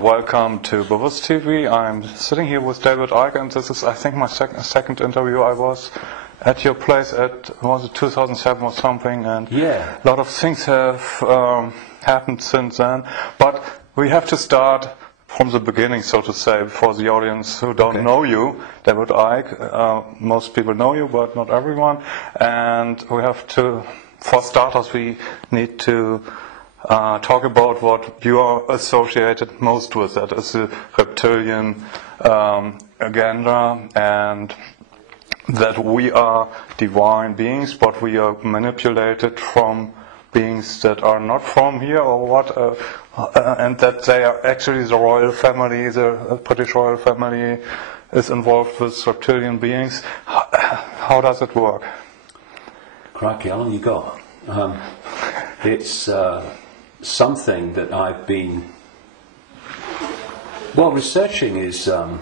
and welcome to Bewusst TV. I'm sitting here with David Icke, and this is, I think, my second interview. I was at your place was it 2007 or something, and yeah, a lot of things have happened since then. But we have to start from the beginning, so to say, for the audience who don't know you, David Icke. Most people know you, but not everyone. And we have to, for starters, we need to talk about what you are associated most with. That is the reptilian agenda, and that we are divine beings, but we are manipulated from beings that are not from here, or what, and that they are actually the royal family, the British royal family is involved with reptilian beings. How does it work? Crikey, how long you got? It's something that I've been, well, researching is a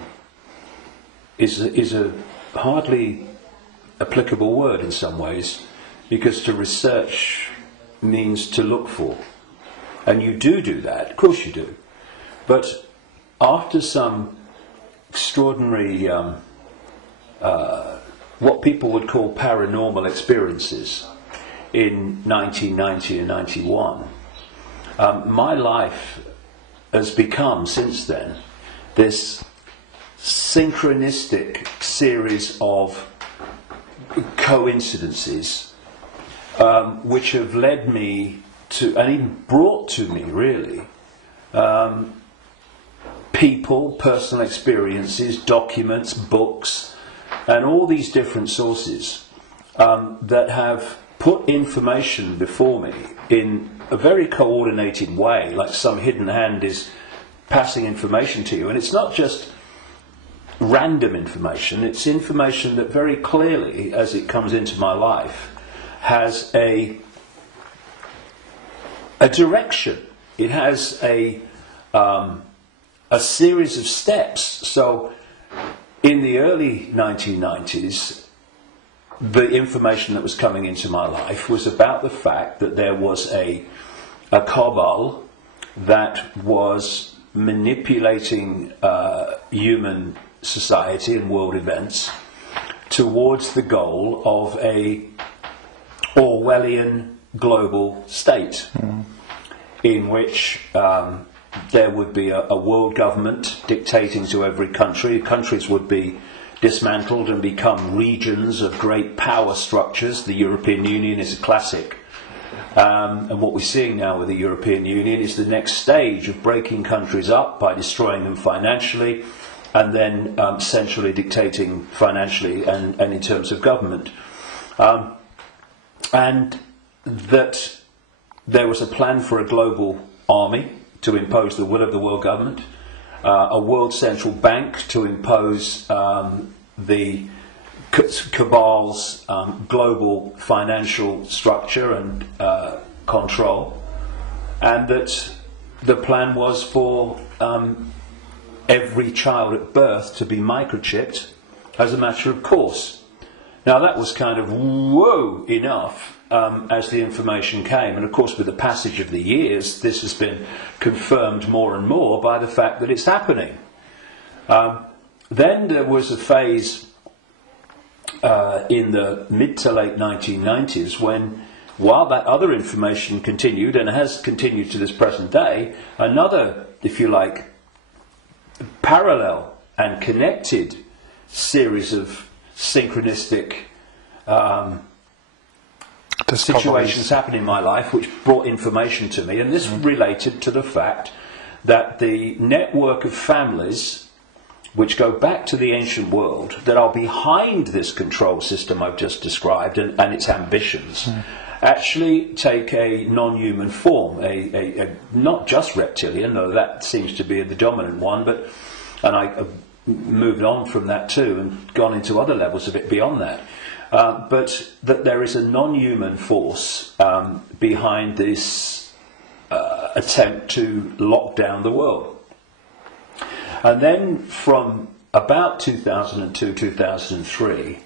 hardly applicable word in some ways, because to research means to look for, and you do that, of course you do, but after some extraordinary what people would call paranormal experiences in 1990 and 91, my life has become since then this synchronistic series of coincidences which have led me to, and even brought to me really, people, personal experiences, documents, books, and all these different sources that have put information before me in a very coordinated way, like some hidden hand is passing information to you. And it's not just random information, it's information that very clearly, as it comes into my life, has a direction. It has a series of steps. So in the early 1990s, the information that was coming into my life was about the fact that there was a cabal that was manipulating human society and world events towards the goal of a Orwellian global state, in which there would be a world government dictating to every country. Countries would be dismantled and become regions of great power structures. The European Union is a classic. And what we're seeing now with the European Union is the next stage of breaking countries up by destroying them financially, and then centrally dictating financially and in terms of government. And that there was a plan for a global army to impose the will of the world government, a world central bank to impose the cabal's global financial structure and control, and that the plan was for every child at birth to be microchipped as a matter of course. Now that was kind of whoa enough as the information came, and of course with the passage of the years this has been confirmed more and more by the fact that it's happening. Then there was a phase in the mid to late 1990s when, while that other information continued, and has continued to this present day, another, if you like, parallel and connected series of synchronistic situations happened in my life which brought information to me, and this related to the fact that the network of families which go back to the ancient world that are behind this control system I've just described and its ambitions actually take a non-human form, a not just reptilian, though that seems to be the dominant one, and I moved on from that too and gone into other levels of it beyond that. But that there is a non-human force behind this attempt to lock down the world. And then from about 2002, 2003,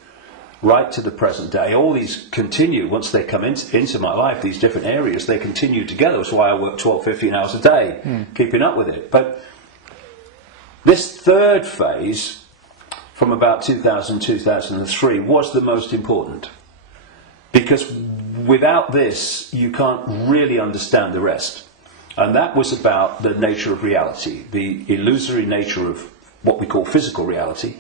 right to the present day, all these continue. Once they come into my life, these different areas, they continue together. That's why I work 12, 15 hours a day, keeping up with it. But This third phase, from about 2003, was the most important. Because without this, you can't really understand the rest. And that was about the nature of reality, the illusory nature of what we call physical reality,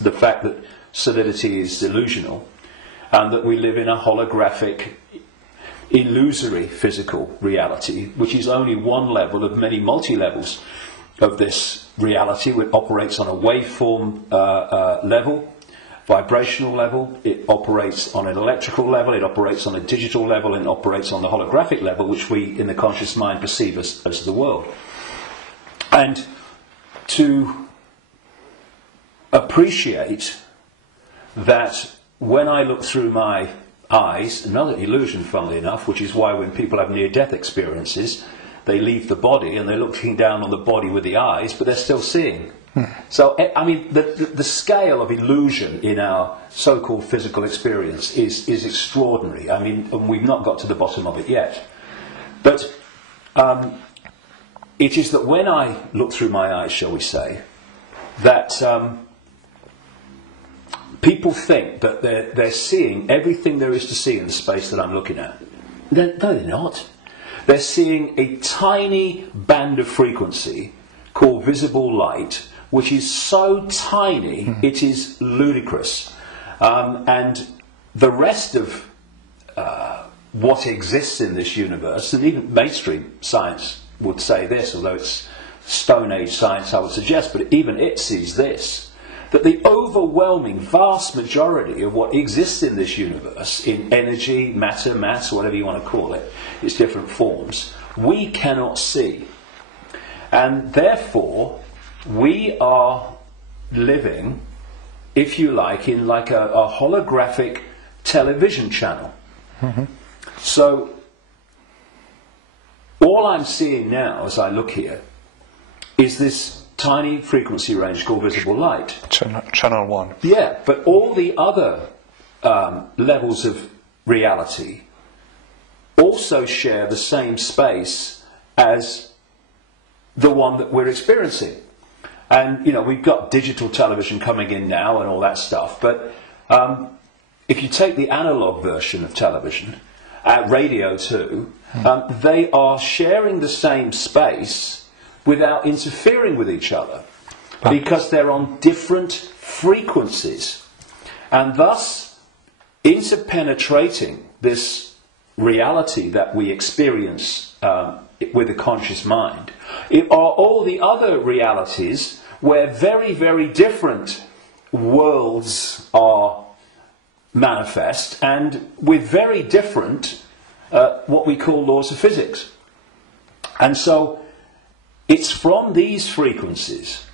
the fact that solidity is illusional, and that we live in a holographic, illusory physical reality, which is only one level of many multi-levels of this reality. It operates on a waveform level, vibrational level, it operates on an electrical level, it operates on a digital level, and it operates on the holographic level, which we in the conscious mind perceive as the world. And to appreciate that when I look through my eyes, another illusion funnily enough, which is why when people have near-death experiences, they leave the body and they're looking down on the body with the eyes, but they're still seeing. So, I mean, the scale of illusion in our so-called physical experience is extraordinary. I mean, and we've not got to the bottom of it yet. But it is that when I look through my eyes, shall we say, that people think that they're seeing everything there is to see in the space that I'm looking at. No, they're not. They're seeing a tiny band of frequency called visible light, which is so tiny it is ludicrous. And the rest of what exists in this universe, and even mainstream science would say this, although it's Stone Age science I would suggest, but even it sees this, that the overwhelming vast majority of what exists in this universe, in energy, matter, mass, whatever you want to call it, its different forms, we cannot see. And therefore, we are living, if you like, in like a holographic television channel. So, all I'm seeing now as I look here is this tiny frequency range called visible light. Channel 1. Yeah, but all the other levels of reality also share the same space as the one that we're experiencing. And, you know, we've got digital television coming in now and all that stuff, but if you take the analog version of television, radio too, they are sharing the same space without interfering with each other, because they're on different frequencies, and thus interpenetrating this reality that we experience with the conscious mind are all the other realities where very, very different worlds are manifest, and with very different what we call laws of physics. And so it's from these frequencies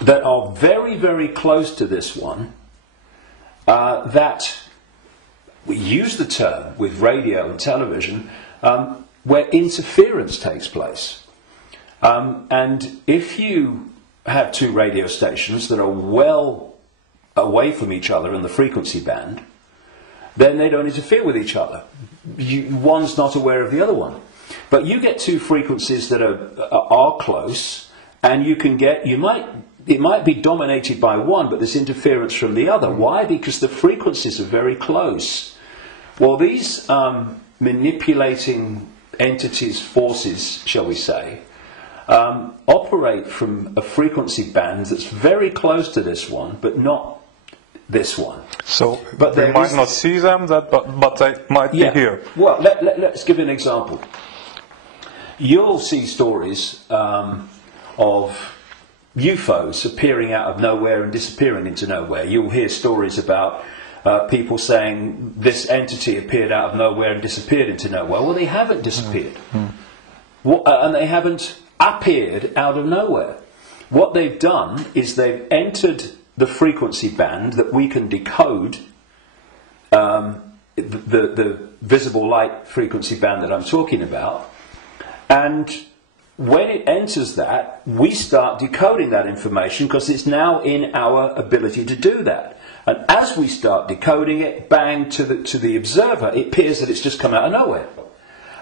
that are very, very close to this one that we use the term with radio and television where interference takes place. And if you have two radio stations that are well away from each other in the frequency band, then they don't interfere with each other. One's not aware of the other one. But you get two frequencies that are close, and you can get, it might be dominated by one, but there's interference from the other. Why? Because the frequencies are very close. Well, these manipulating entities, forces, shall we say, operate from a frequency band that's very close to this one, but not this one. So but they might not see them, but they might be here. Well, let's give an example. You'll see stories of UFOs appearing out of nowhere and disappearing into nowhere. You'll hear stories about people saying this entity appeared out of nowhere and disappeared into nowhere. Well, they haven't disappeared. And they haven't appeared out of nowhere. What they've done is they've entered the frequency band that we can decode, the visible light frequency band that I'm talking about, and when it enters that, we start decoding that information because it's now in our ability to do that. And as we start decoding it, bang, to the observer, it appears that it's just come out of nowhere.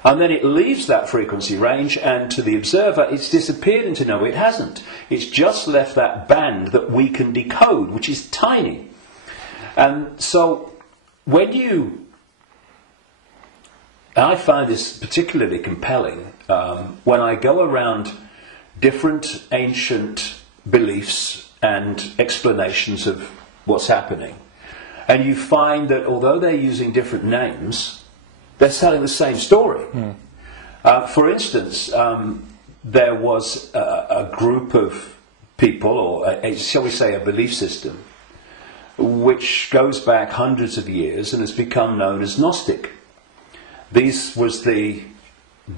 And then it leaves that frequency range, and to the observer, it's disappeared into nowhere. It hasn't. It's just left that band that we can decode, which is tiny. And so, when you... And I find this particularly compelling when I go around different ancient beliefs and explanations of what's happening. And you find that although they're using different names, they're telling the same story. For instance, there was a group of people, or shall we say a belief system, which goes back hundreds of years and has become known as Gnostic. This was the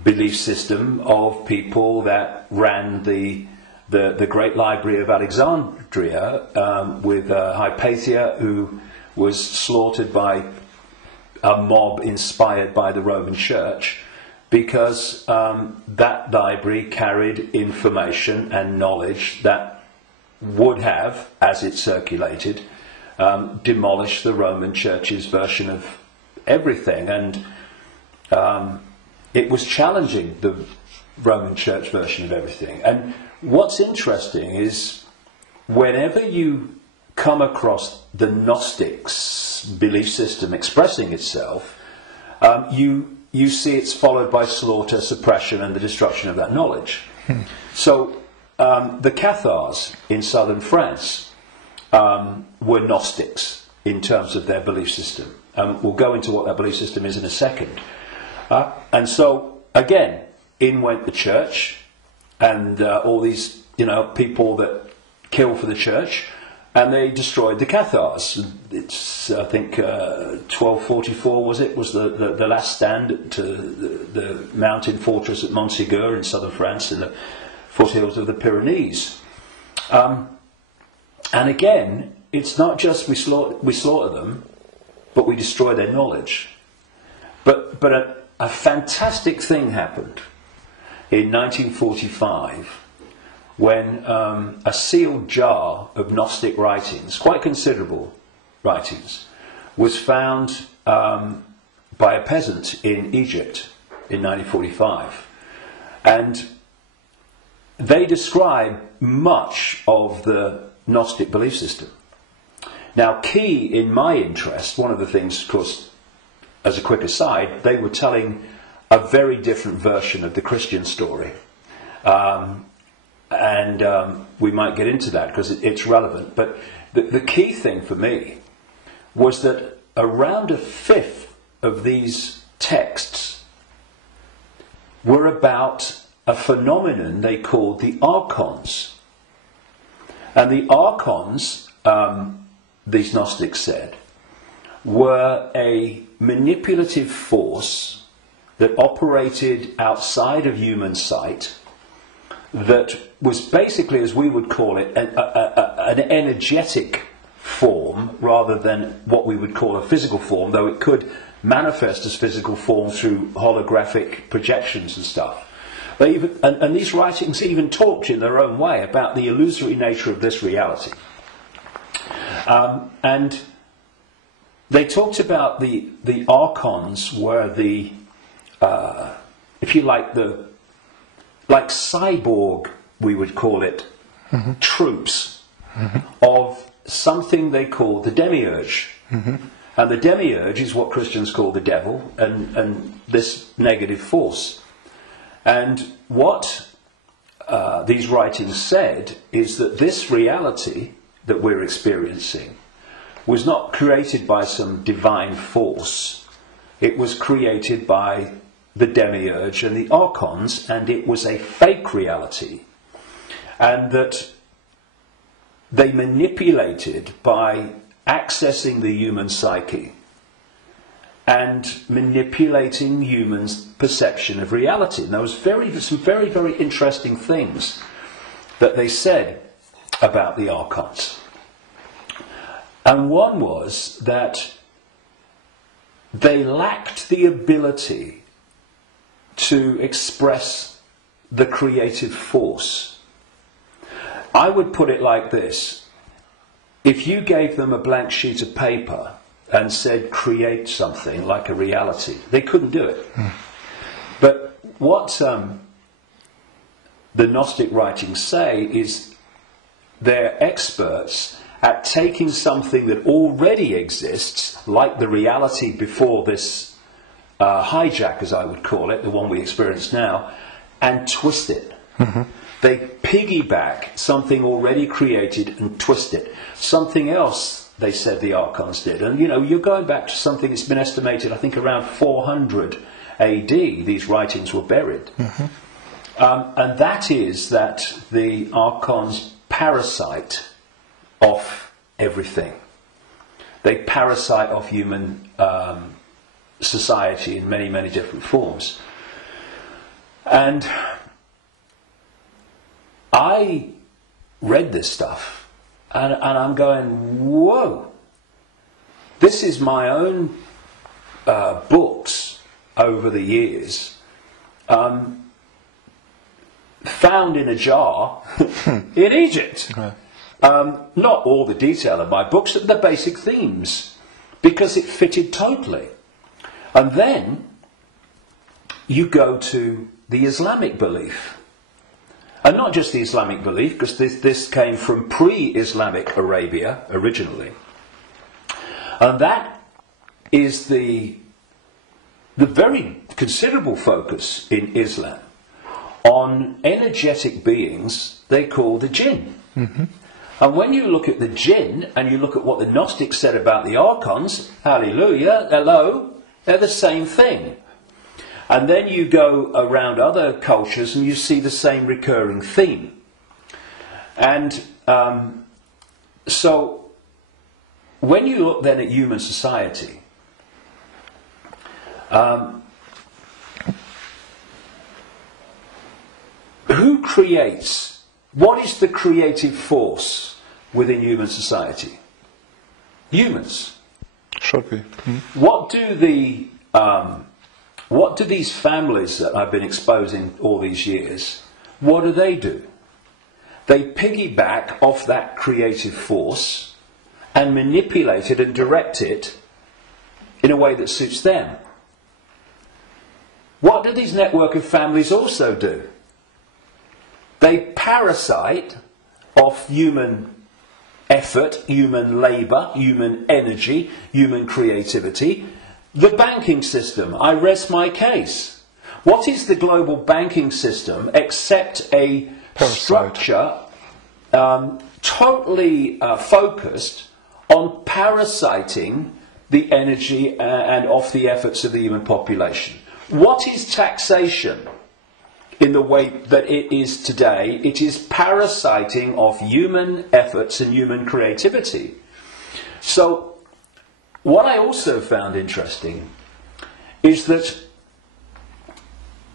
belief system of people that ran the great library of Alexandria with Hypatia, who was slaughtered by a mob inspired by the Roman Church, because that library carried information and knowledge that would have, as it circulated, demolished the Roman Church's version of everything. And it was challenging the Roman Church version of everything. And what's interesting is whenever you come across the Gnostics belief system expressing itself, you see it's followed by slaughter, suppression, and the destruction of that knowledge. So the Cathars in southern France were Gnostics in terms of their belief system. We'll go into what that belief system is in a second. And so, again, in went the church, and all these, people that kill for the church, and they destroyed the Cathars. It's, I think, 1244 was the last stand to the mountain fortress at Montségur in southern France, in the foothills of the Pyrenees. And again, it's not just we slaughter them, but we destroy their knowledge. But a fantastic thing happened in 1945 when a sealed jar of Gnostic writings, quite considerable writings, was found by a peasant in Egypt in 1945. And they describe much of the Gnostic belief system. Now, key in my interest, one of the things, of course, as a quick aside, they were telling a very different version of the Christian story. And we might get into that because it's relevant. But the key thing for me was that around a fifth of these texts were about a phenomenon they called the archons. And the archons, these Gnostics said, were a manipulative force that operated outside of human sight, that was basically, as we would call it, an energetic form rather than what we would call a physical form, though it could manifest as physical form through holographic projections and stuff. And these writings even talked in their own way about the illusory nature of this reality. And they talked about the archons were the, if you like, like cyborg, we would call it, troops of something they called the demiurge. And the demiurge is what Christians call the devil, and this negative force. And what these writings said is that this reality that we're experiencing was not created by some divine force. It was created by the demiurge and the archons, and it was a fake reality. And that they manipulated by accessing the human psyche and manipulating humans' perception of reality. And there was some very, very interesting things that they said about the archons. And one was that they lacked the ability to express the creative force. I would put it like this. If you gave them a blank sheet of paper and said create something like a reality, they couldn't do it. the Gnostic writings say is they're experts at taking something that already exists, like the reality before this hijack, as I would call it, the one we experience now, and twist it. Mm-hmm. They piggyback something already created and twist it. Something else, they said the Archons did. And, you know, you're going back to something that's been estimated, I think, around 400 AD, these writings were buried. Mm-hmm. And that is that the Archons parasite off everything. They parasite off human society in many, many different forms. And I read this stuff and I'm going, whoa, this is my own books over the years, found in a jar in Egypt. Okay. Not all the detail of my books, but the basic themes, because it fitted totally. And then you go to the Islamic belief. And not just the Islamic belief, because this came from pre-Islamic Arabia originally. And that is the very considerable focus in Islam on energetic beings they call the jinn. Mm-hmm. And when you look at the jinn and you look at what the Gnostics said about the Archons, hallelujah, hello, they're the same thing. And then you go around other cultures and you see the same recurring theme. And so when you look then at human society, who creates, what is the creative force within human society? Humans. Should be. Mm-hmm. What do these families that I've been exposing all these years, what do? They piggyback off that creative force and manipulate it and direct it in a way that suits them. What do these network of families also do? They parasite off human effort, human labour, human energy, human creativity. The banking system, I rest my case. What is the global banking system except a structure totally focused on parasiting the energy and off the efforts of the human population? What is taxation in the way that it is today? It is parasiting of human efforts and human creativity. So what I also found interesting is that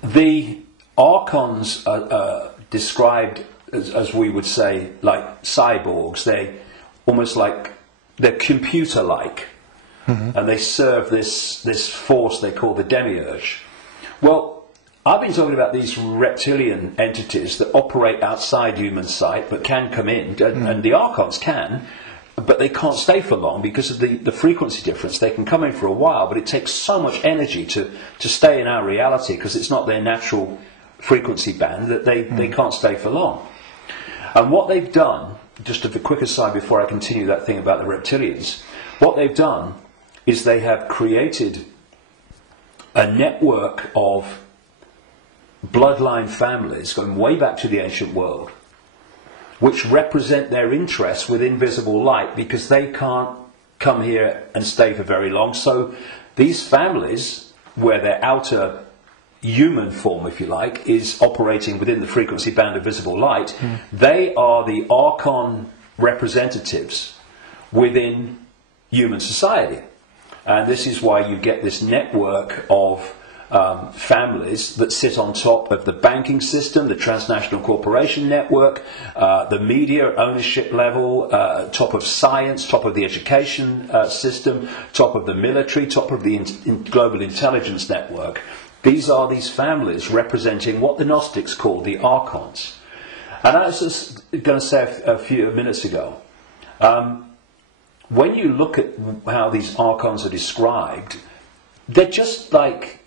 the Archons are described as we would say, like cyborgs. They almost like, they're computer-like. Mm-hmm. And they serve this force they call the demiurge. Well, I've been talking about these reptilian entities that operate outside human sight but can come in, and the Archons can, but they can't stay for long because of the frequency difference. They can come in for a while, but it takes so much energy to stay in our reality because it's not their natural frequency band that they can't stay for long. And what they've done, just a quick aside before I continue that thing about the reptilians, what they've done is they have created a network of bloodline families going way back to the ancient world, which represent their interests with invisible light because they can't come here and stay for very long. So these families, where their outer human form, if you like, is operating within the frequency band of visible light, they are the Archon representatives within human society. And this is why you get this network of families that sit on top of the banking system, the transnational corporation network, the media ownership level, top of science, top of the education system, top of the military, top of the global intelligence network. These are these families representing what the Gnostics call the Archons. And I was just going to say a few minutes ago, when you look at how these Archons are described, they're just like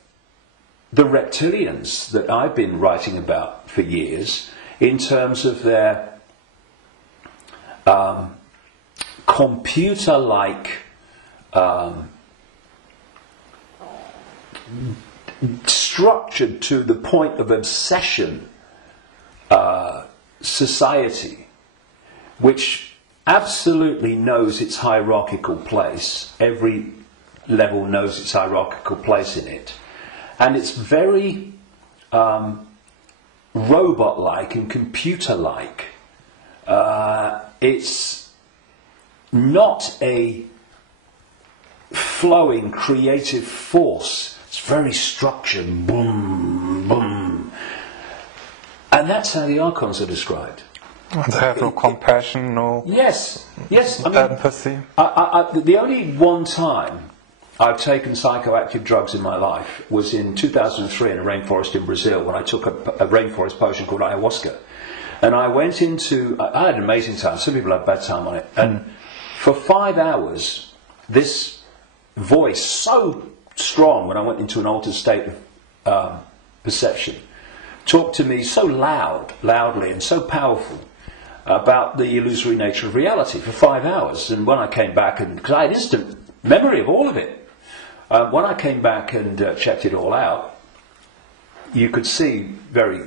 the reptilians that I've been writing about for years, in terms of their computer-like structured to the point of obsession society, which absolutely knows its hierarchical place. Every level knows its hierarchical place in it, and it's very robot-like and computer-like. It's not a flowing creative force. It's very structured, boom, boom. And that's how the archons are described. They have no compassion, no yes. I mean, empathy. The only one time I've taken psychoactive drugs in my life was in 2003 in a rainforest in Brazil, when I took a rainforest potion called ayahuasca. And I went into, I had an amazing time. Some people had a bad time on it. And for 5 hours, this voice, so strong when I went into an altered state of perception, talked to me so loudly and so powerful about the illusory nature of reality for 5 hours. And when I came back, and because I had instant memory of all of it, when I came back and checked it all out, you could see very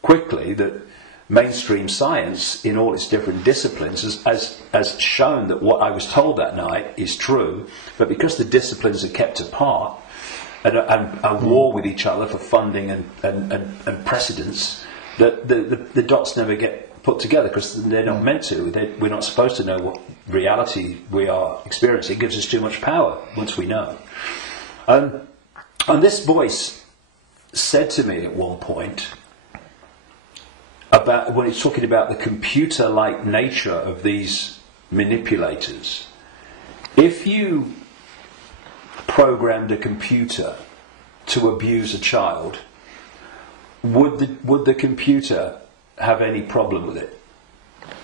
quickly that mainstream science, in all its different disciplines, has shown that what I was told that night is true, but because the disciplines are kept apart and are war with each other for funding and precedence, that the dots never get put together, because they're not meant to. We're not supposed to know what reality we are experiencing. It gives us too much power once we know. And this voice said to me at one point, about when it's talking about the computer-like nature of these manipulators, if you programmed a computer to abuse a child, would the computer have any problem with it?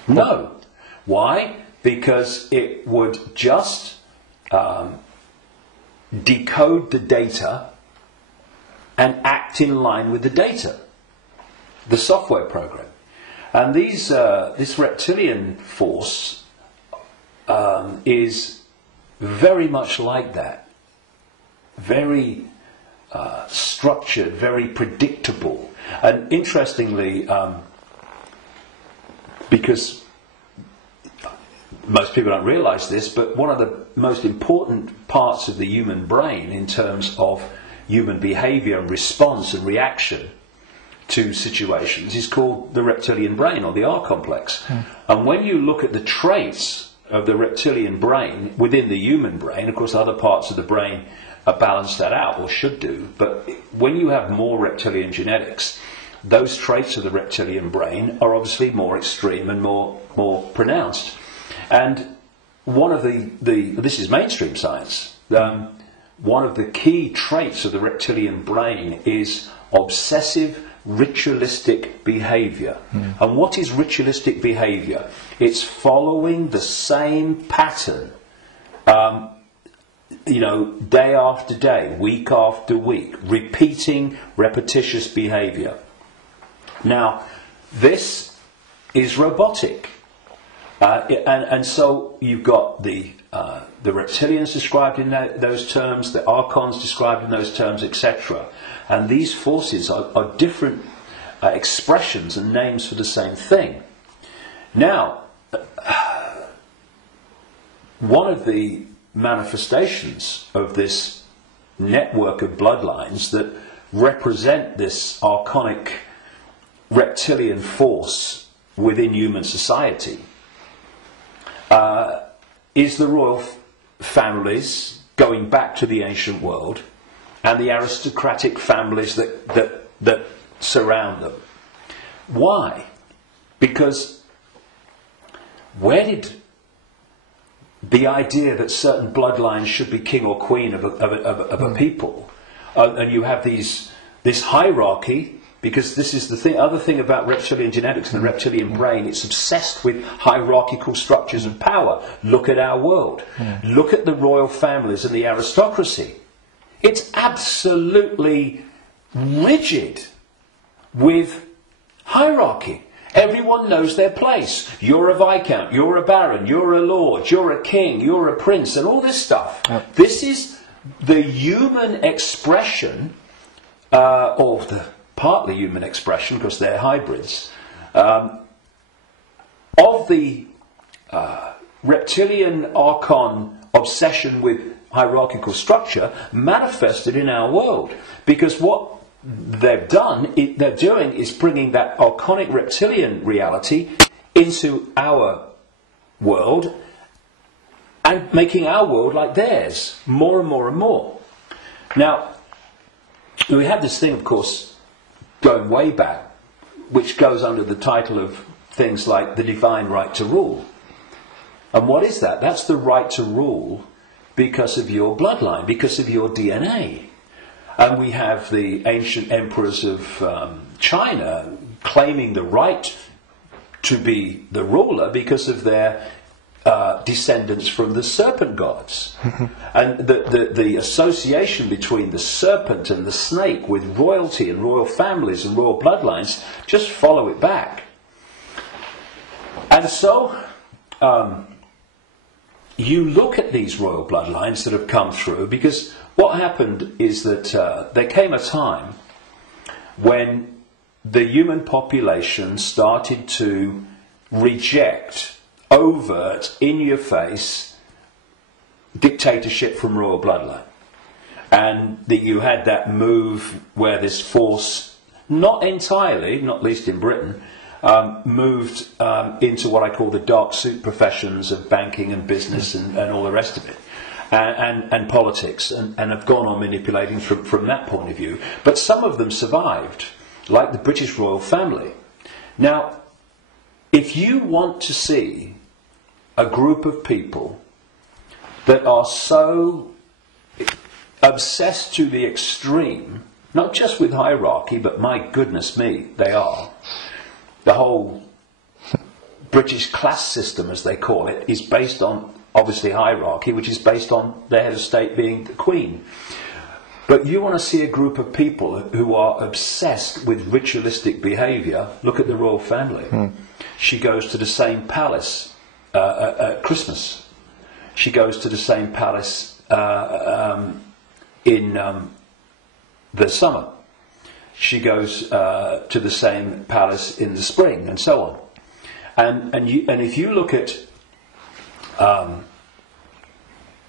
No. Why? Because it would just decode the data and act in line with the data, the software program. And this reptilian force is very much like that. Very structured, very predictable. And interestingly, because most people don't realise this, but one of the most important parts of the human brain in terms of human behaviour and response and reaction to situations is called the reptilian brain, or the R complex. And when you look at the traits of the reptilian brain within the human brain, of course other parts of the brain balance that out, or should do, but when you have more reptilian genetics, those traits of the reptilian brain are obviously more extreme and more pronounced. And one of this is mainstream science, one of the key traits of the reptilian brain is obsessive ritualistic behaviour. And what is ritualistic behaviour? It's following the same pattern, day after day, week after week, repeating repetitious behaviour. Now, this is robotic, and so you've got the reptilians described in those terms, the archons described in those terms, etc. And these forces are different expressions and names for the same thing. Now, one of the manifestations of this network of bloodlines that represent this archonic reptilian force within human society is the royal families going back to the ancient world, and the aristocratic families that surround them. Why? Because where did the idea that certain bloodlines should be king or queen of a people, and you have this hierarchy, because this is the other thing about reptilian genetics and the reptilian brain, it's obsessed with hierarchical structures of power. Look at our world. Look at the royal families and the aristocracy. It's absolutely rigid with hierarchy. Everyone knows their place. You're a viscount, you're a baron, you're a lord, you're a king, you're a prince, and all this stuff. Yep. This is the human expression, or the partly human expression, because they're hybrids, of the reptilian archon obsession with hierarchical structure manifested in our world. Because what they're doing is bringing that archonic reptilian reality into our world and making our world like theirs, more and more and more. Now, we have this thing, of course, going way back, which goes under the title of things like the divine right to rule. And what is that? That's the right to rule because of your bloodline, because of your DNA. And we have the ancient emperors of China claiming the right to be the ruler because of their descendants from the serpent gods. And the association between the serpent and the snake with royalty and royal families and royal bloodlines, just follow it back. And so you look at these royal bloodlines that have come through, because what happened is that there came a time when the human population started to reject overt, in-your-face dictatorship from royal bloodline. And that you had that move where this force, not entirely, not least in Britain, moved into what I call the dark suit professions of banking and business and all the rest of it. And politics, and have gone on manipulating from that point of view. But some of them survived, like the British royal family. Now, if you want to see a group of people that are so obsessed to the extreme, not just with hierarchy, but my goodness me, they are. The whole British class system, as they call it, is based on obviously hierarchy, which is based on the head of state being the Queen. But you want to see a group of people who are obsessed with ritualistic behaviour. Look at the royal family. She goes to the same palace at Christmas. She goes to the same palace in the summer. She goes to the same palace in the spring, and so on. And if you look at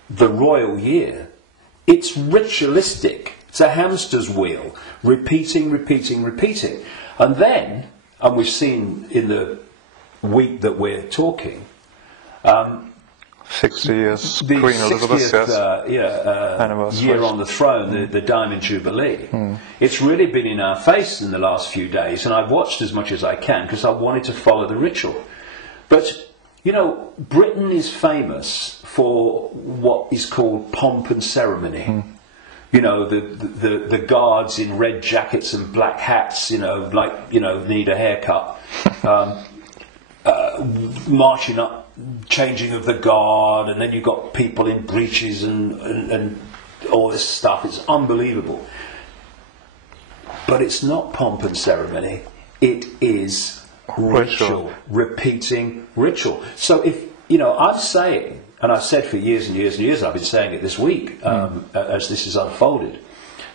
the royal year, it's ritualistic. It's a hamster's wheel, repeating. And then, and we've seen in the week that we're talking, 60 years the Queen Elizabeth, 60th year on the throne, the Diamond Jubilee. It's really been in our face in the last few days, and I've watched as much as I can because I wanted to follow the ritual. But, you know, Britain is famous for what is called pomp and ceremony. You know, the guards in red jackets and black hats, you know, like, you know, need a haircut, marching up, changing of the guard, and then you've got people in breeches and all this stuff. It's unbelievable. But it's not pomp and ceremony. It is ritual, repeating ritual. So if, you know, I'm saying, and I've said for years and years and years, I've been saying it this week, as this is unfolded,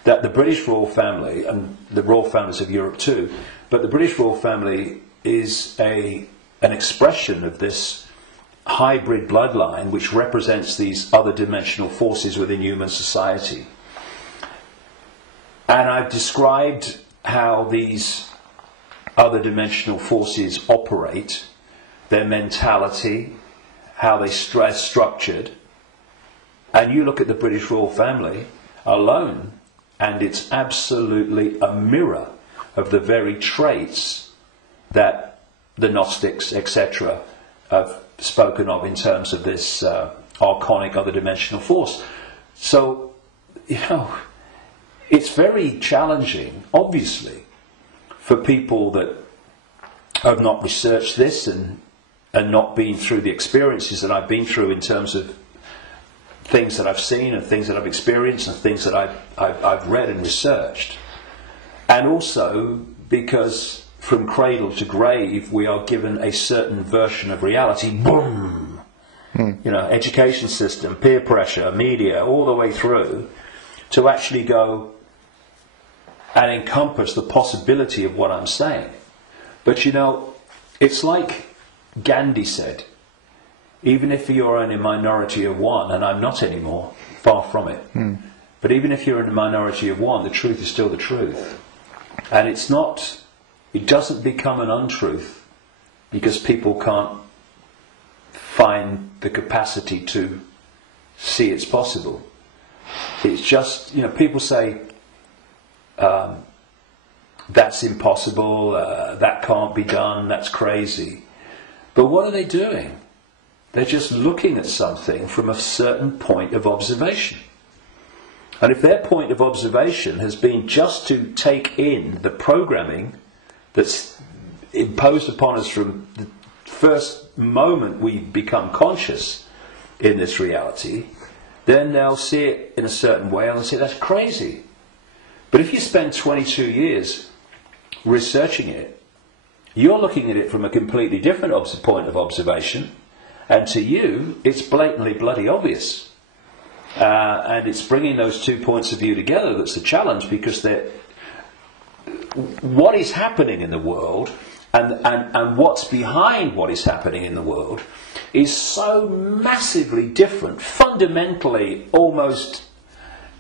that the British royal family, and the royal families of Europe too, but the British royal family is an expression of this hybrid bloodline which represents these other dimensional forces within human society. And I've described how these other dimensional forces operate, their mentality, how they structured. And you look at the British royal family alone, and it's absolutely a mirror of the very traits that the Gnostics, etc., have spoken of in terms of this archonic other dimensional force. So, you know, it's very challenging, obviously, for people that have not researched this and not been through the experiences that I've been through in terms of things that I've seen and things that I've experienced and things that I've read and researched. And also because from cradle to grave we are given a certain version of reality. Boom! You know, education system, peer pressure, media, all the way through, to actually go and encompass the possibility of what I'm saying. But you know, it's like Gandhi said, even if you're in a minority of one, and I'm not anymore, far from it, but even if you're in a minority of one, the truth is still the truth. And it's not, it doesn't become an untruth because people can't find the capacity to see it's possible. It's just, you know, people say, that's impossible, that can't be done, that's crazy. But what are they doing? They're just looking at something from a certain point of observation. And if their point of observation has been just to take in the programming that's imposed upon us from the first moment we become conscious in this reality, then they'll see it in a certain way and they'll say, that's crazy. But if you spend 22 years researching it, you're looking at it from a completely different point of observation, and to you, it's blatantly bloody obvious. And it's bringing those two points of view together that's the challenge, because what is happening in the world and what's behind what is happening in the world is so massively different, fundamentally almost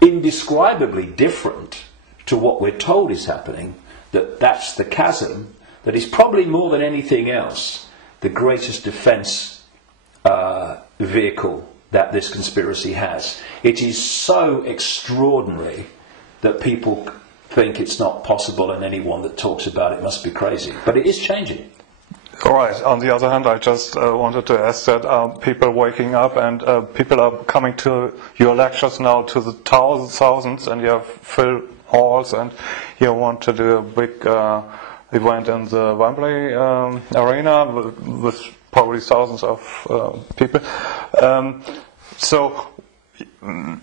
indescribably different to what we're told is happening, that's the chasm that is probably more than anything else the greatest defence vehicle that this conspiracy has. It is so extraordinary that people think it's not possible, and anyone that talks about it must be crazy. But it is changing. All right. On the other hand, I just wanted to ask that people waking up and people are coming to your lectures now to the thousands, and you have full halls, and you want to do a big event in the Wembley arena with probably thousands of people. So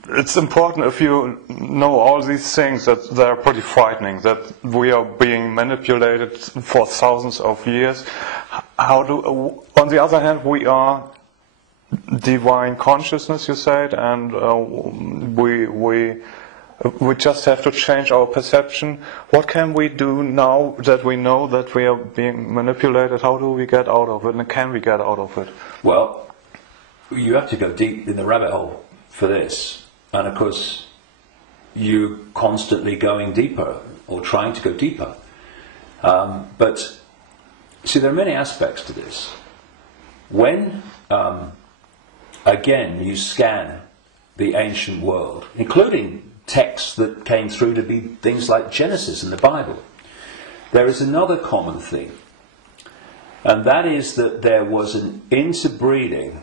it's important, if you know all these things, that they're pretty frightening, that we are being manipulated for thousands of years. On the other hand, we are divine consciousness, you said, and we just have to change our perception. What can we do now that we know that we are being manipulated? How do we get out of it, and can we get out of it? Well, you have to go deep in the rabbit hole for this, and of course you're constantly going deeper or trying to go deeper. But see, there are many aspects to this. When again you scan the ancient world, including texts that came through to be things like Genesis in the Bible, there is another common theme, and that is that there was an interbreeding.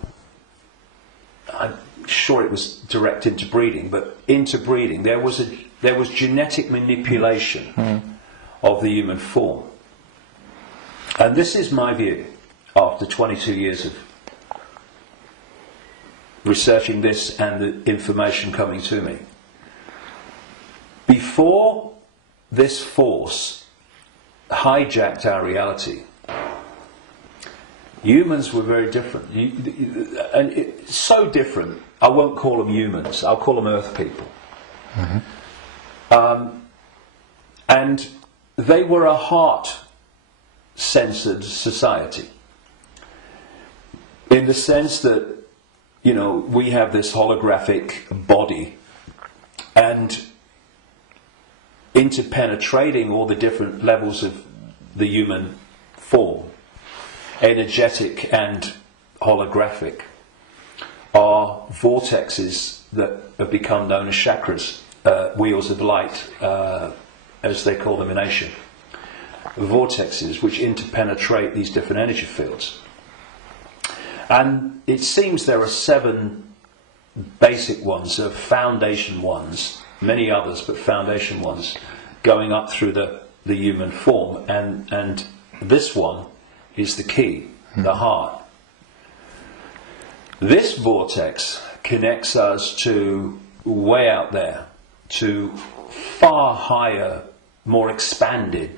I'm sure it was direct interbreeding, but interbreeding. There was genetic manipulation of the human form, and this is my view after 22 years of researching this and the information coming to me. Before this force hijacked our reality, humans were very different, and it's so different. I won't call them humans, I'll call them earth people. And they were a heart-censored society, in the sense that, you know, we have this holographic body, and interpenetrating all the different levels of the human form, energetic and holographic, are vortexes that have become known as chakras, wheels of light, as they call them in Asia. Vortexes which interpenetrate these different energy fields. And it seems there are 7 basic ones, foundation ones, many others, but foundation ones, going up through the human form, and this one is the key, the heart. This vortex connects us to way out there, to far higher more expanded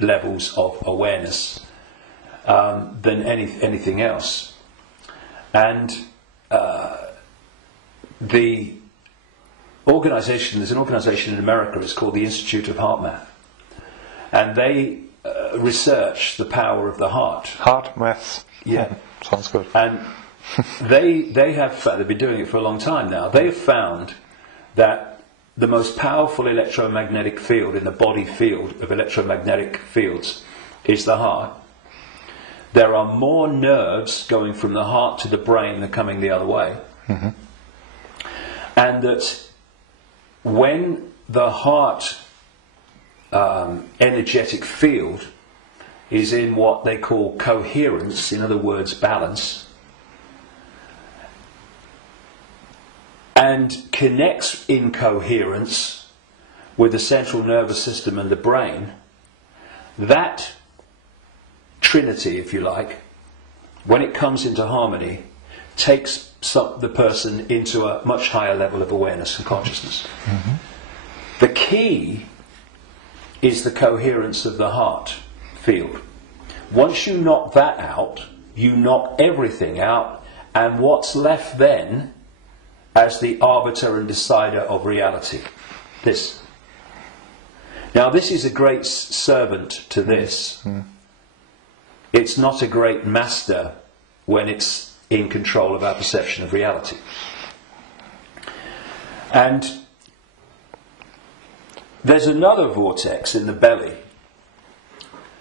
levels of awareness than anything else. And the organization, there's an organization in America, it's called the Institute of Heart Math. And they research the power of the heart. Heart math. Yeah. Sounds good. And they've been doing it for a long time now. They have found that the most powerful electromagnetic field in the body field of electromagnetic fields is the heart. There are more nerves going from the heart to the brain than coming the other way. Mm-hmm. And that when the heart energetic field is in what they call coherence, in other words, balance, and connects in coherence with the central nervous system and the brain, that trinity, if you like, when it comes into harmony, takes the person into a much higher level of awareness and consciousness. Mm-hmm. The key is the coherence of the heart field. Once you knock that out, you knock everything out, and what's left then as the arbiter and decider of reality? This. Now, this is a great servant to this. Mm. It's not a great master when it's in control of our perception of reality. And there's another vortex in the belly,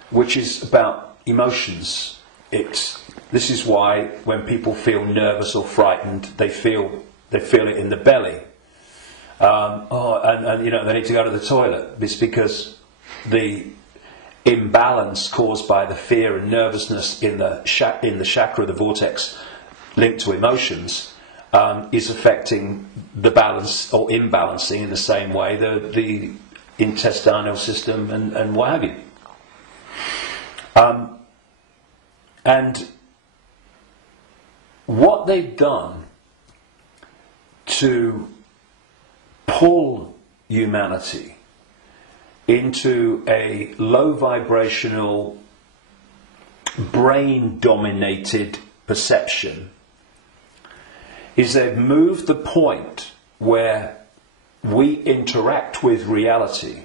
which is about emotions. This is why when people feel nervous or frightened, they feel it in the belly. And you know, they need to go to the toilet. It's because the imbalance caused by the fear and nervousness in the chakra, the vortex linked to emotions, is affecting the balance or imbalancing in the same way the intestinal system and what have you. And what they've done to pull humanity into a low vibrational, brain dominated perception is they've moved the point where we interact with reality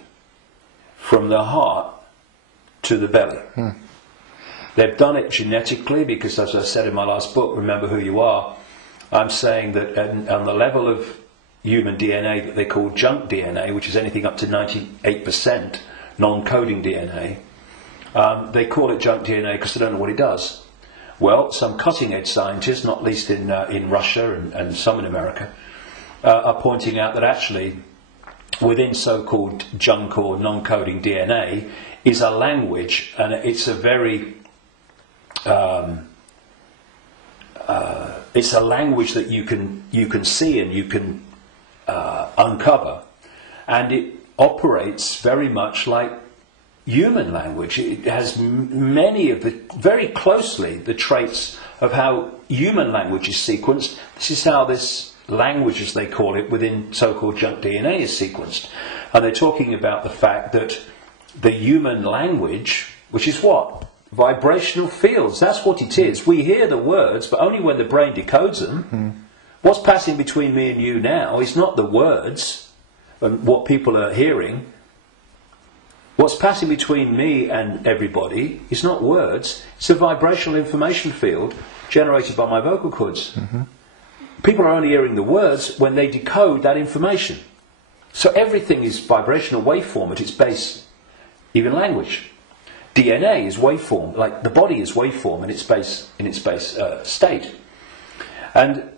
from the heart to the belly. Hmm. They've done it genetically because, as I said in my last book, Remember Who You Are, I'm saying that on the level of human DNA that they call junk DNA, which is anything up to 98% non-coding DNA, they call it junk DNA because they don't know what it does. Well, some cutting-edge scientists, not least in Russia and some in America, are pointing out that actually within so-called junk or non-coding DNA is a language, and it's a very it's a language that you can see and you can uncover, and it operates very much like human language. It has many of the, very closely, the traits of how human language is sequenced. This is how this language, as they call it, within so-called junk DNA is sequenced. And they're talking about the fact that the human language, which is what? Vibrational fields. That's what it is. We hear the words, but only when the brain decodes them. Mm. What's passing between me and you now is not the words and what people are hearing. What's passing between me and everybody is not words. It's a vibrational information field generated by my vocal cords. Mm-hmm. People are only hearing the words when they decode that information. So everything is vibrational waveform at its base, even language. DNA is waveform, like the body is waveform in its base state. And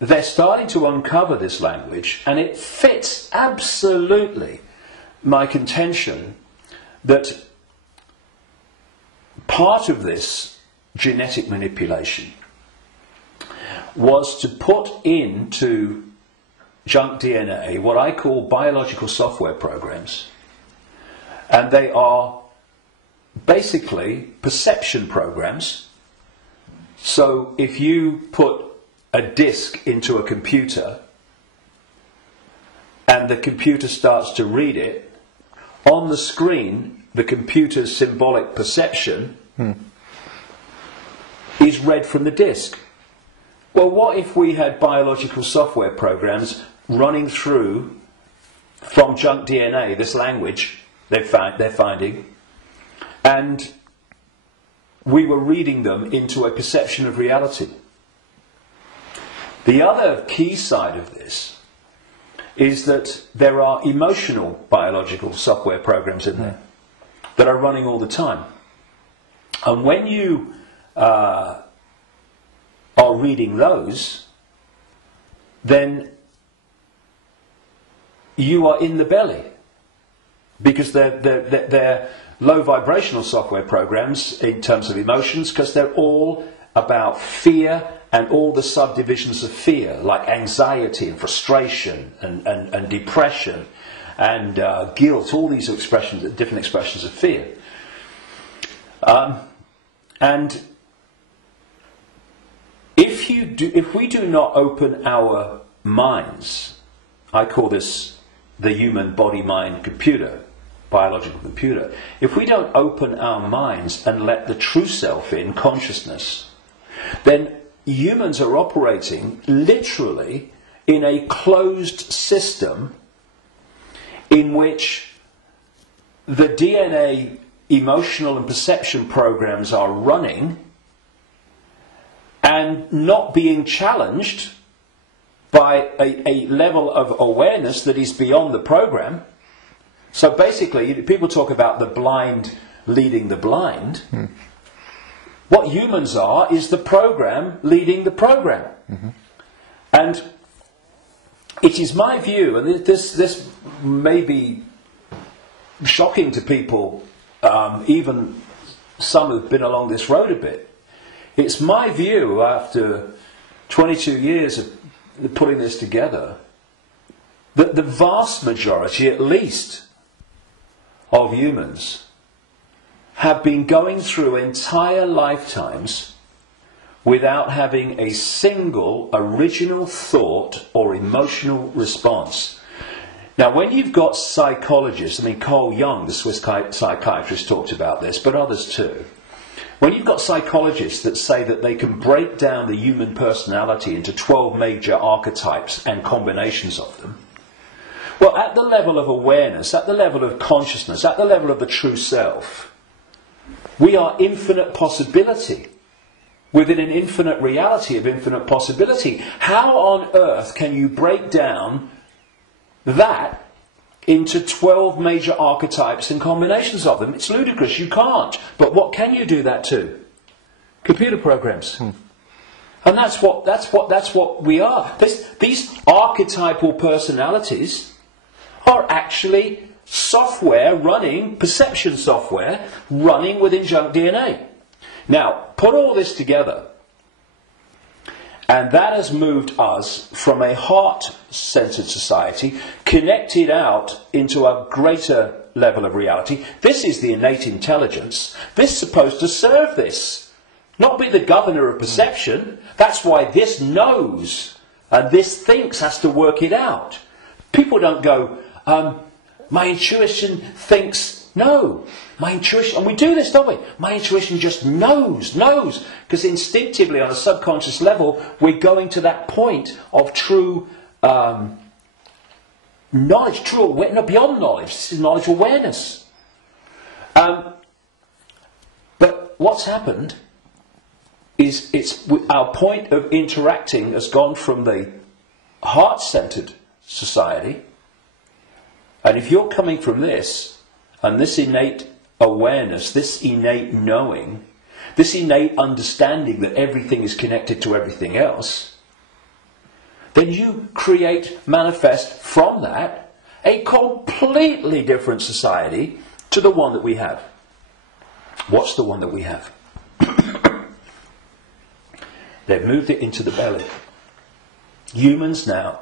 they're starting to uncover this language, and it fits absolutely my contention that part of this genetic manipulation was to put into junk DNA what I call biological software programs, and they are basically perception programs. So if you put a disk into a computer and the computer starts to read it, on the screen, the computer's symbolic perception is read from the disk. Well, what if we had biological software programs running through from junk DNA, this language they're finding, and we were reading them into a perception of reality? The other key side of this is that there are emotional biological software programs in there that are running all the time. And when you are reading those, then you are in the belly, because they're low vibrational software programs in terms of emotions, because they're all about fear and all the subdivisions of fear, like anxiety and frustration and depression and guilt, all these expressions, different expressions of fear. And if we do not open our minds, I call this the human body-mind computer, biological computer. If we don't open our minds and let the true self in, consciousness, then humans are operating literally in a closed system in which the DNA emotional and perception programs are running and not being challenged by a level of awareness that is beyond the program. So basically, people talk about the blind leading the blind. What humans are is the program leading the program. And it is my view, and this may be shocking to people, even some who've been along this road a bit. It's my view, after 22 years of putting this together, that the vast majority, at least, of humans have been going through entire lifetimes without having a single original thought or emotional response. Now, when you've got psychologists, I mean, Carl Jung, the Swiss psychiatrist, talked about this, but others too. When you've got psychologists that say that they can break down the human personality into 12 major archetypes and combinations of them, well, at the level of awareness, at the level of consciousness, at the level of the true self, we are infinite possibility within an infinite reality of infinite possibility. How on earth can you break down that into 12 major archetypes and combinations of them? It's ludicrous. You can't. But what can you do that to? Computer programs. And that's what we are. These archetypal personalities are actually software running, perception software running within junk DNA. Now, put all this together, and that has moved us from a heart-centered society, connected out into a greater level of reality. This is the innate intelligence. This is supposed to serve this, not be the governor of perception. That's why this knows, and this thinks has to work it out. People don't go, my intuition thinks, no. My intuition, and we do this, don't we? My intuition just knows. Because instinctively, on a subconscious level, we're going to that point of true knowledge, true awareness, not beyond knowledge. This is knowledge awareness. But what's happened is our point of interacting has gone from the heart-centered society. And if you're coming from this, and this innate awareness, this innate knowing, this innate understanding that everything is connected to everything else, then you create, manifest from that, a completely different society to the one that we have. What's the one that we have? They've moved it into the belly. Humans now,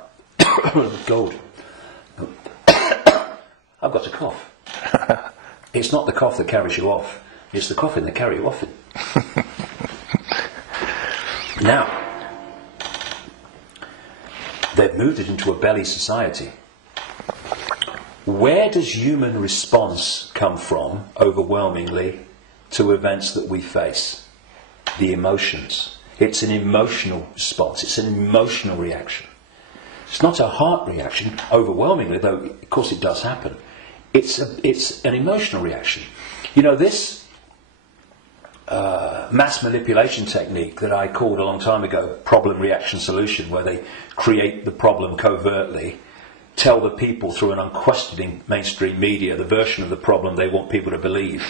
gold. I've got a cough. It's not the cough that carries you off. It's the coffin that carries you off it. Now, they've moved it into a belly society. where does human response come from, overwhelmingly, to events that we face? The emotions. It's an emotional response. It's an emotional reaction. It's not a heart reaction, overwhelmingly, though of course it does happen. It's an emotional reaction. You know, this mass manipulation technique that I called a long time ago problem, reaction, solution, where they create the problem covertly, tell the people through an unquestioning mainstream media the version of the problem they want people to believe,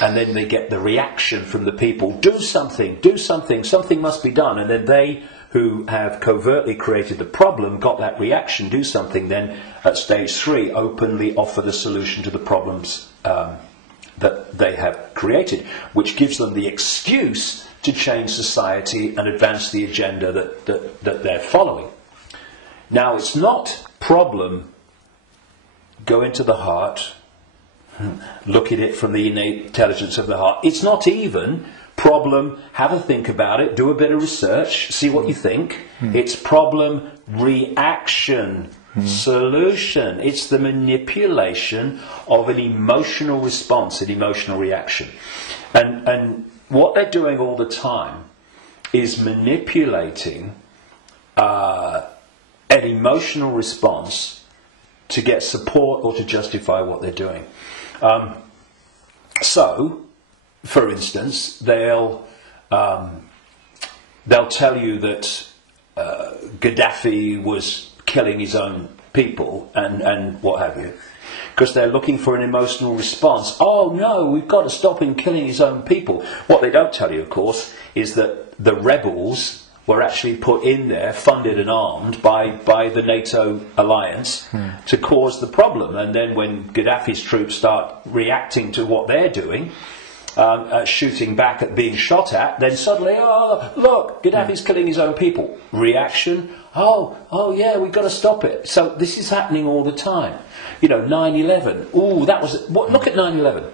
and then they get the reaction from the people, do something, something must be done, and then they who have covertly created the problem got that reaction, do something, then at stage 3 openly offer the solution to the problems that they have created, which gives them the excuse to change society and advance the agenda that they're following. Now, it's not problem, go into the heart, look at it from the innate intelligence of the heart. It's not even problem, have a think about it, do a bit of research, see what you think. It's problem, reaction, solution. It's the manipulation of an emotional response, an emotional reaction. And what they're doing all the time is manipulating an emotional response to get support or to justify what they're doing. So, for instance, they'll tell you that Gaddafi was killing his own people and what have you, because they're looking for an emotional response. Oh no, we've got to stop him killing his own people. What they don't tell you, of course, is that the rebels were actually put in there, funded and armed by the NATO alliance to cause the problem. And then when Gaddafi's troops start reacting to what they're doing, shooting back at being shot at, then suddenly, oh, look, Gaddafi's killing his own people. Reaction, oh yeah, we've got to stop it. So this is happening all the time. You know, 9/11, ooh, that was, look at 9/11.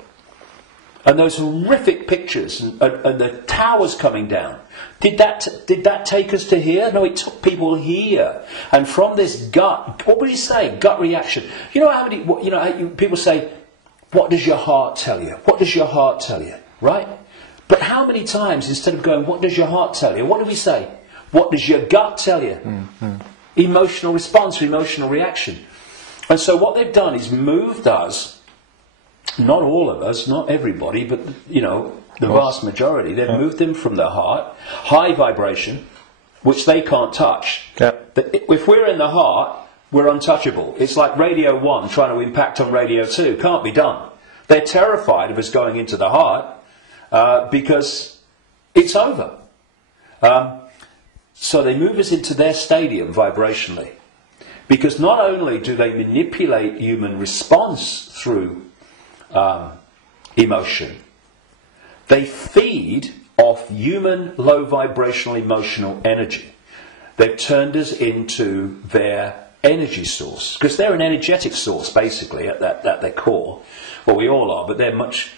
And those horrific pictures and the towers coming down. Did that take us to here? No, it took people here. And from this gut, what would you say? Gut reaction. You know how many, people say, what does your heart tell you? What does your heart tell you? Right? But how many times, instead of going, what does your heart tell you? What do we say? What does your gut tell you? Emotional response, emotional reaction. And so what they've done is moved us, not all of us, not everybody, but, you know, the vast majority, they've moved them from the heart, high vibration, which they can't touch. If we're in the heart, we're untouchable. It's like Radio 1 trying to impact on Radio 2. Can't be done. They're terrified of us going into the heart because it's over. So they move us into their stadium vibrationally. Because not only do they manipulate human response through emotion, they feed off human low vibrational emotional energy. They've turned us into their energy source, because they're an energetic source basically at their core. Well, we all are, but they're much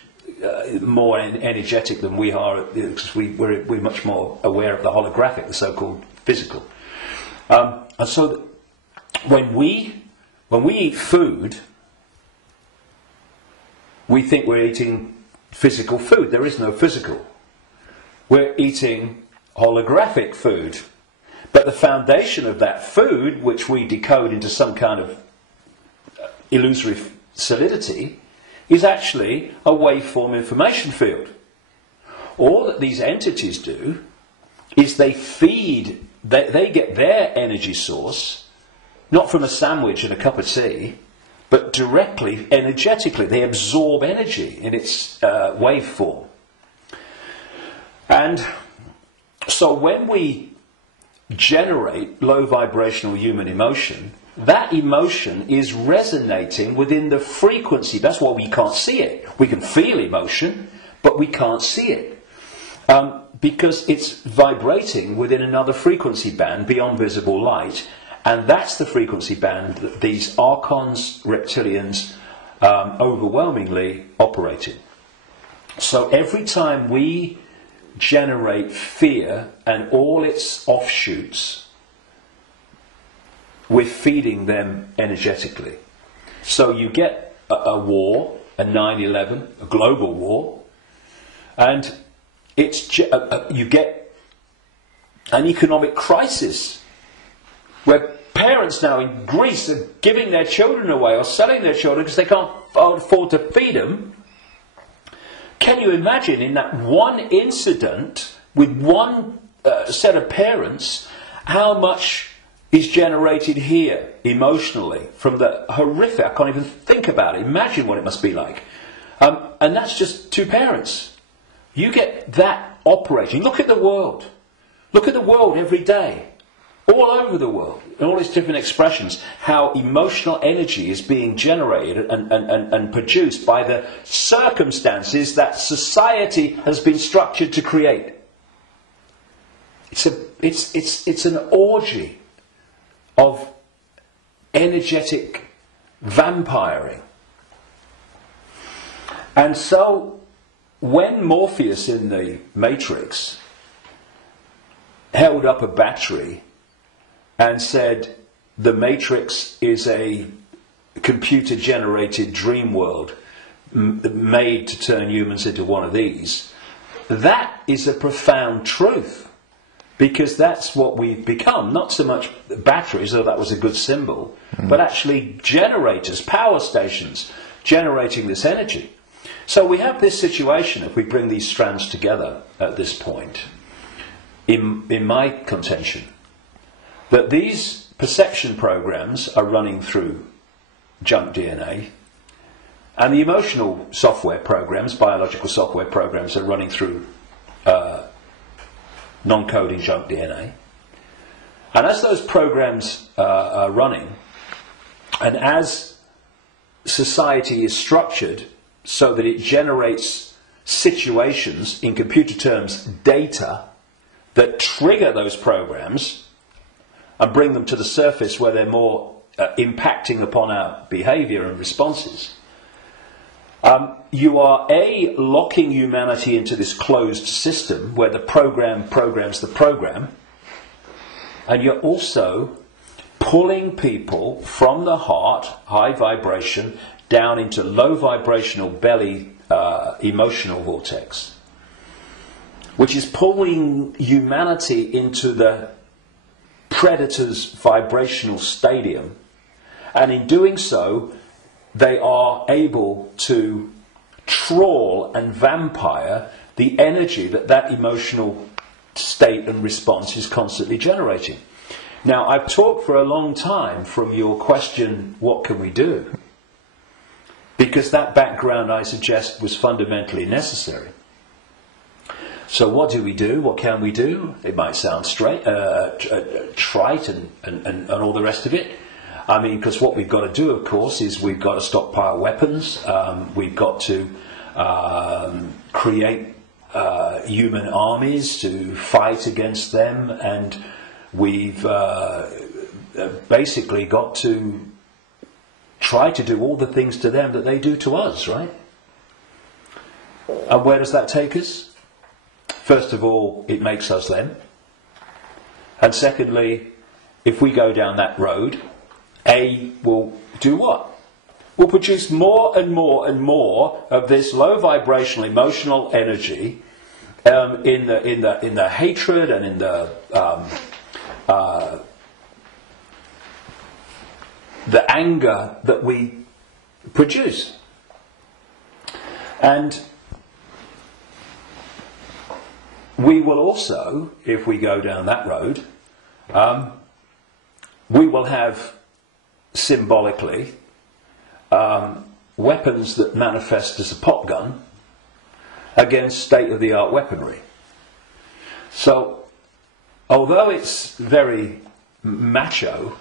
more energetic than we are, because we're much more aware of the holographic, the so-called physical. And so when we eat food, we think we're eating physical food. There is no physical. We're eating holographic food. But the foundation of that food, which we decode into some kind of illusory solidity, is actually a waveform information field. All that these entities do is they feed, they get their energy source, not from a sandwich and a cup of tea, but directly, energetically. They absorb energy in its waveform. And so when we generate low vibrational human emotion, that emotion is resonating within the frequency. That's why we can't see it. We can feel emotion, but we can't see it. Because it's vibrating within another frequency band beyond visible light. And that's the frequency band that these archons, reptilians, overwhelmingly operate in. So every time we generate fear and all its offshoots, we're feeding them energetically. So you get a war, a 9/11, a global war, and you get an economic crisis where parents now in Greece are giving their children away or selling their children because they can't afford to feed them. Can you imagine in that one incident with one set of parents how much is generated here emotionally from the horrific? I can't even think about it. Imagine what it must be like. And that's just two parents. You get that operating. Look at the world. Look at the world every day. All over the world, in all its different expressions, how emotional energy is being generated and produced by the circumstances that society has been structured to create. It's an orgy of energetic vampiring. And so, when Morpheus in the Matrix held up a battery and said, the Matrix is a computer-generated dream world made to turn humans into one of these, that is a profound truth, because that's what we've become. Not so much batteries, though that was a good symbol, but actually generators, power stations, generating this energy. So we have this situation, if we bring these strands together at this point, in my contention, that these perception programs are running through junk DNA, and the emotional software programs, biological software programs, are running through non-coding junk DNA. And as those programs are running, and as society is structured so that it generates situations, in computer terms, data, that trigger those programs and bring them to the surface where they're more impacting upon our behaviour and responses, you are locking humanity into this closed system where the program programs the program, and you're also pulling people from the heart, high vibration, down into low vibrational belly emotional vortex, which is pulling humanity into the predator's vibrational stadium, and in doing so they are able to trawl and vampire the energy that emotional state and response is constantly generating. Now, I've talked for a long time from your question, what can we do? Because that background, I suggest, was fundamentally necessary. So what do we do? What can we do? It might sound trite and all the rest of it. I mean, because what we've got to do, of course, is we've got to stockpile weapons. We've got to create human armies to fight against them, and we've basically got to try to do all the things to them that they do to us, right? And where does that take us? First of all, it makes us them. And secondly, if we go down that road, will do what? Will produce more and more and more of this low vibrational emotional energy in the hatred and in the anger that we produce. And we will also, if we go down that road, we will have symbolically weapons that manifest as a pop gun against state-of-the-art weaponry. So, although it's very macho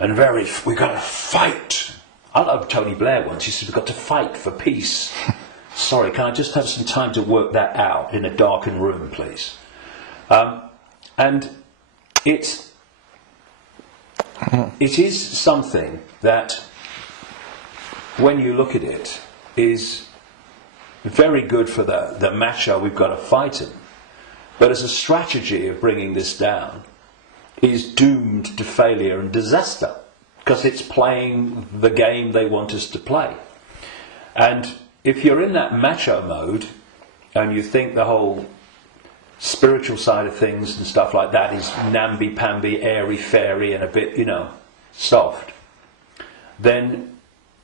and very, we've got to fight. I love Tony Blair once, he said, we've got to fight for peace. Sorry, can I just have some time to work that out in a darkened room, please? And it is something that, when you look at it, is very good for the macho we've got to fight him. But as a strategy of bringing this down, is doomed to failure and disaster. because it's playing the game they want us to play. And if you're in that macho mode and you think the whole spiritual side of things and stuff like that is namby-pamby, airy-fairy and a bit, you know, soft, then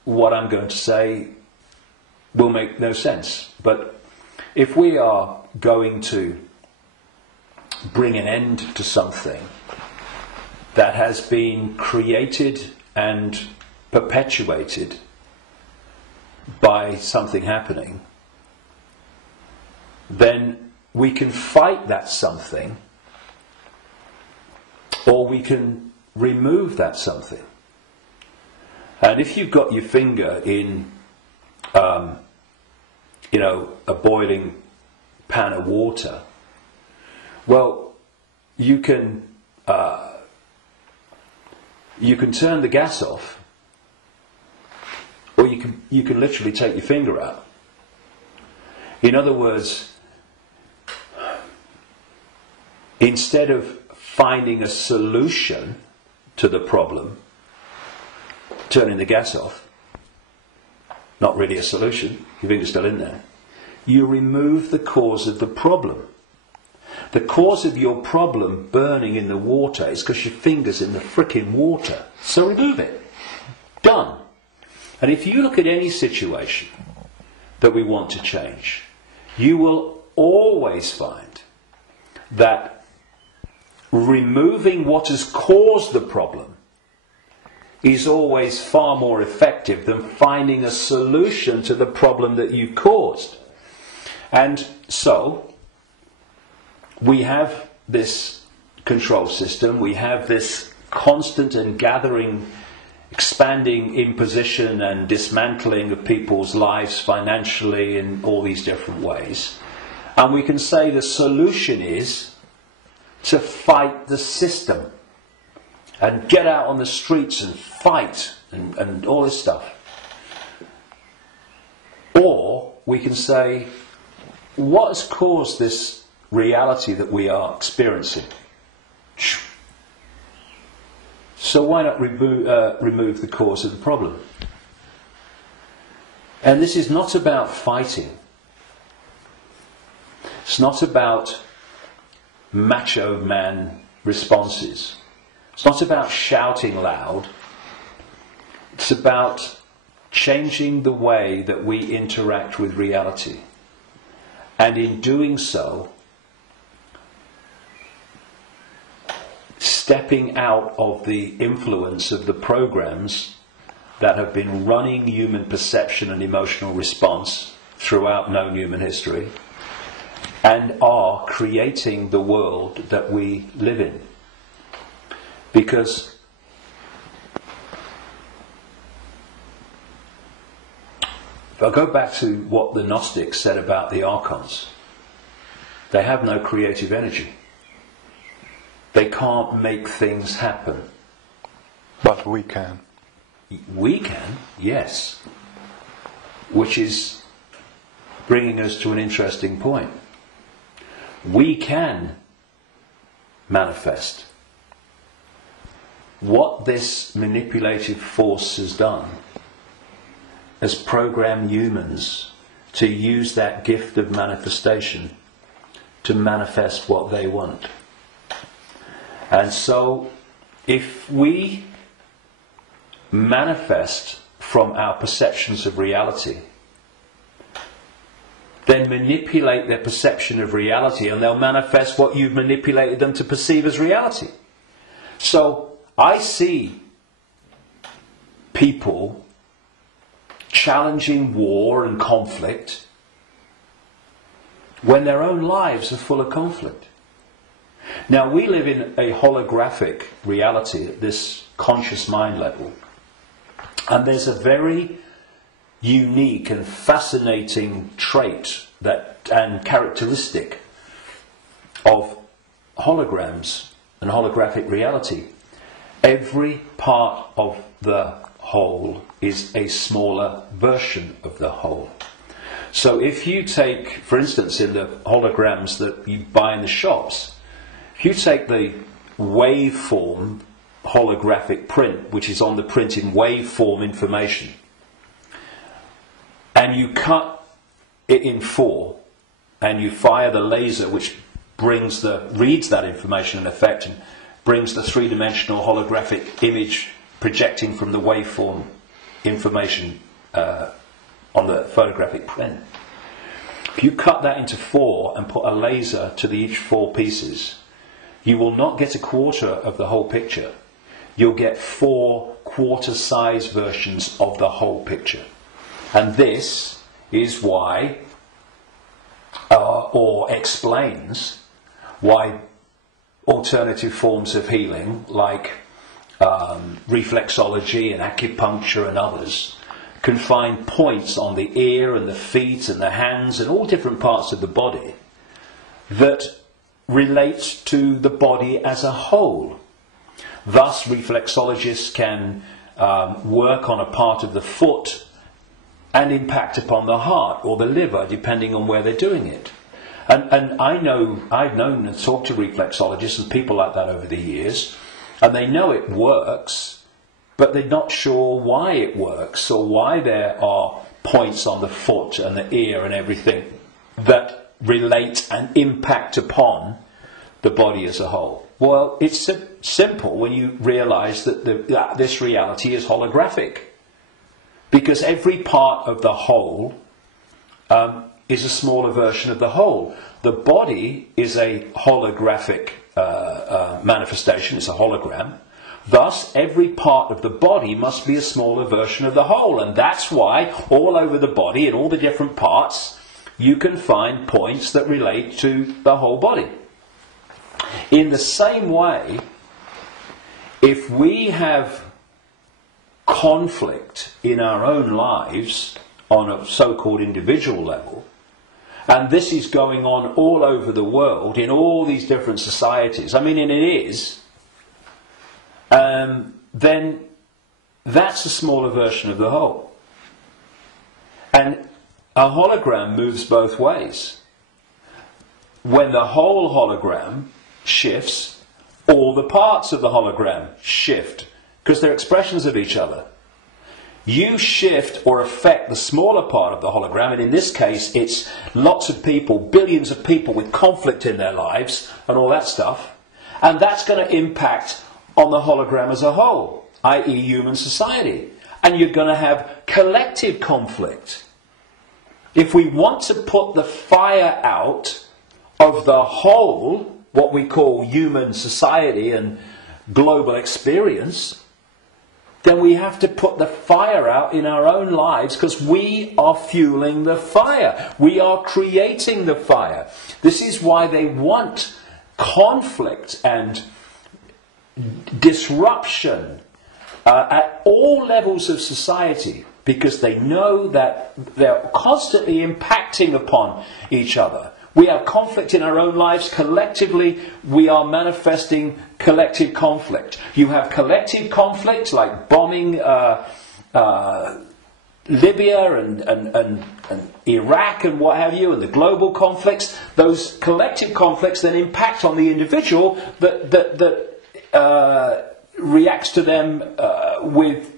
what I'm going to say will make no sense. But if we are going to bring an end to something that has been created and perpetuated by something happening, then we can fight that something, or we can remove that something. And if you've got your finger in, you know, a boiling pan of water, well, you can turn the gas off, or you can literally take your finger out. In other words, instead of finding a solution to the problem, turning the gas off, not really a solution, your finger's still in there, you remove the cause of the problem. The cause of your problem burning in the water is because your finger's in the frickin' water. So remove it. Done. And if you look at any situation that we want to change, you will always find that removing what has caused the problem is always far more effective than finding a solution to the problem that you caused. And so we have this control system, we have this constant and gathering, expanding imposition and dismantling of people's lives financially in all these different ways. And we can say the solution is to fight the system and get out on the streets and fight and all this stuff. Or we can say, what has caused this reality that we are experiencing? So why not remove the cause of the problem? And this is not about fighting. It's not about macho man responses. It's not about shouting loud. It's about changing the way that we interact with reality. And in doing so, stepping out of the influence of the programs that have been running human perception and emotional response throughout known human history, and are creating the world that we live in. Because if I go back to what the Gnostics said about the archons, they have no creative energy. They can't make things happen. But we can. We can, yes. Which is bringing us to an interesting point. We can manifest. What this manipulative force has done has programmed humans to use that gift of manifestation to manifest what they want. And so, if we manifest from our perceptions of reality, then manipulate their perception of reality, and they'll manifest what you've manipulated them to perceive as reality. So, I see people challenging war and conflict when their own lives are full of conflict. Now, we live in a holographic reality at this conscious mind level, and there's a very unique and fascinating trait and characteristic of holograms and holographic reality. Every part of the whole is a smaller version of the whole. So if you take, for instance, in the holograms that you buy in the shops, if you take the waveform holographic print, which is on the print in waveform information, and you cut it in 4, and you fire the laser, which reads that information in effect, and brings the 3-dimensional holographic image projecting from the waveform information on the photographic print. If you cut that into 4 and put a laser to each 4 pieces, you will not get a quarter of the whole picture. You'll get 4 quarter-size versions of the whole picture. And this is why, or explains why alternative forms of healing, like reflexology and acupuncture and others, can find points on the ear and the feet and the hands and all different parts of the body that relate to the body as a whole. Thus, reflexologists can work on a part of the foot and impact upon the heart or the liver, depending on where they're doing it. And I've known and talked to reflexologists and people like that over the years, and they know it works, but they're not sure why it works or why there are points on the foot and the ear and everything that relate and impact upon the body as a whole. Well, it's simple when you realise that this reality is holographic, because every part of the whole is a smaller version of the whole. The body is a holographic manifestation, it's a hologram. Thus, every part of the body must be a smaller version of the whole, and that's why all over the body, in all the different parts, you can find points that relate to the whole body. In the same way, if we have conflict in our own lives on a so-called individual level, and this is going on all over the world in all these different societies, and it is, then that's a smaller version of the whole. And a hologram moves both ways. When the whole hologram shifts, all the parts of the hologram shift, because they're expressions of each other. You shift or affect the smaller part of the hologram, and in this case it's lots of people, billions of people with conflict in their lives and all that stuff, and that's going to impact on the hologram as a whole, i.e. human society. And you're going to have collective conflict. If we want to put the fire out of the whole, what we call human society and global experience, then we have to put the fire out in our own lives, because we are fueling the fire. We are creating the fire. This is why they want conflict and disruption at all levels of society, because they know that they're constantly impacting upon each other. We have conflict in our own lives. Collectively, we are manifesting collective conflict. You have collective conflict like bombing Libya and Iraq and what have you, and the global conflicts. Those collective conflicts then impact on the individual that reacts to them with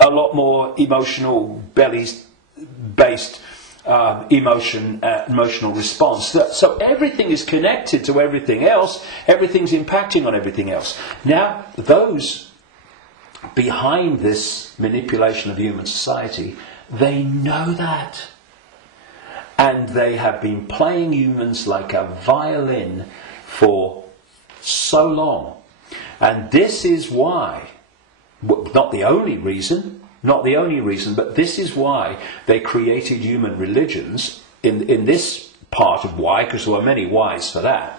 a lot more emotional, based emotional response. So everything is connected to everything else. Everything's impacting on everything else. Now, those behind this manipulation of human society, they know that. And they have been playing humans like a violin for so long. And this is why, not the only reason, but this is why they created human religions in this part of why, because there were many whys for that,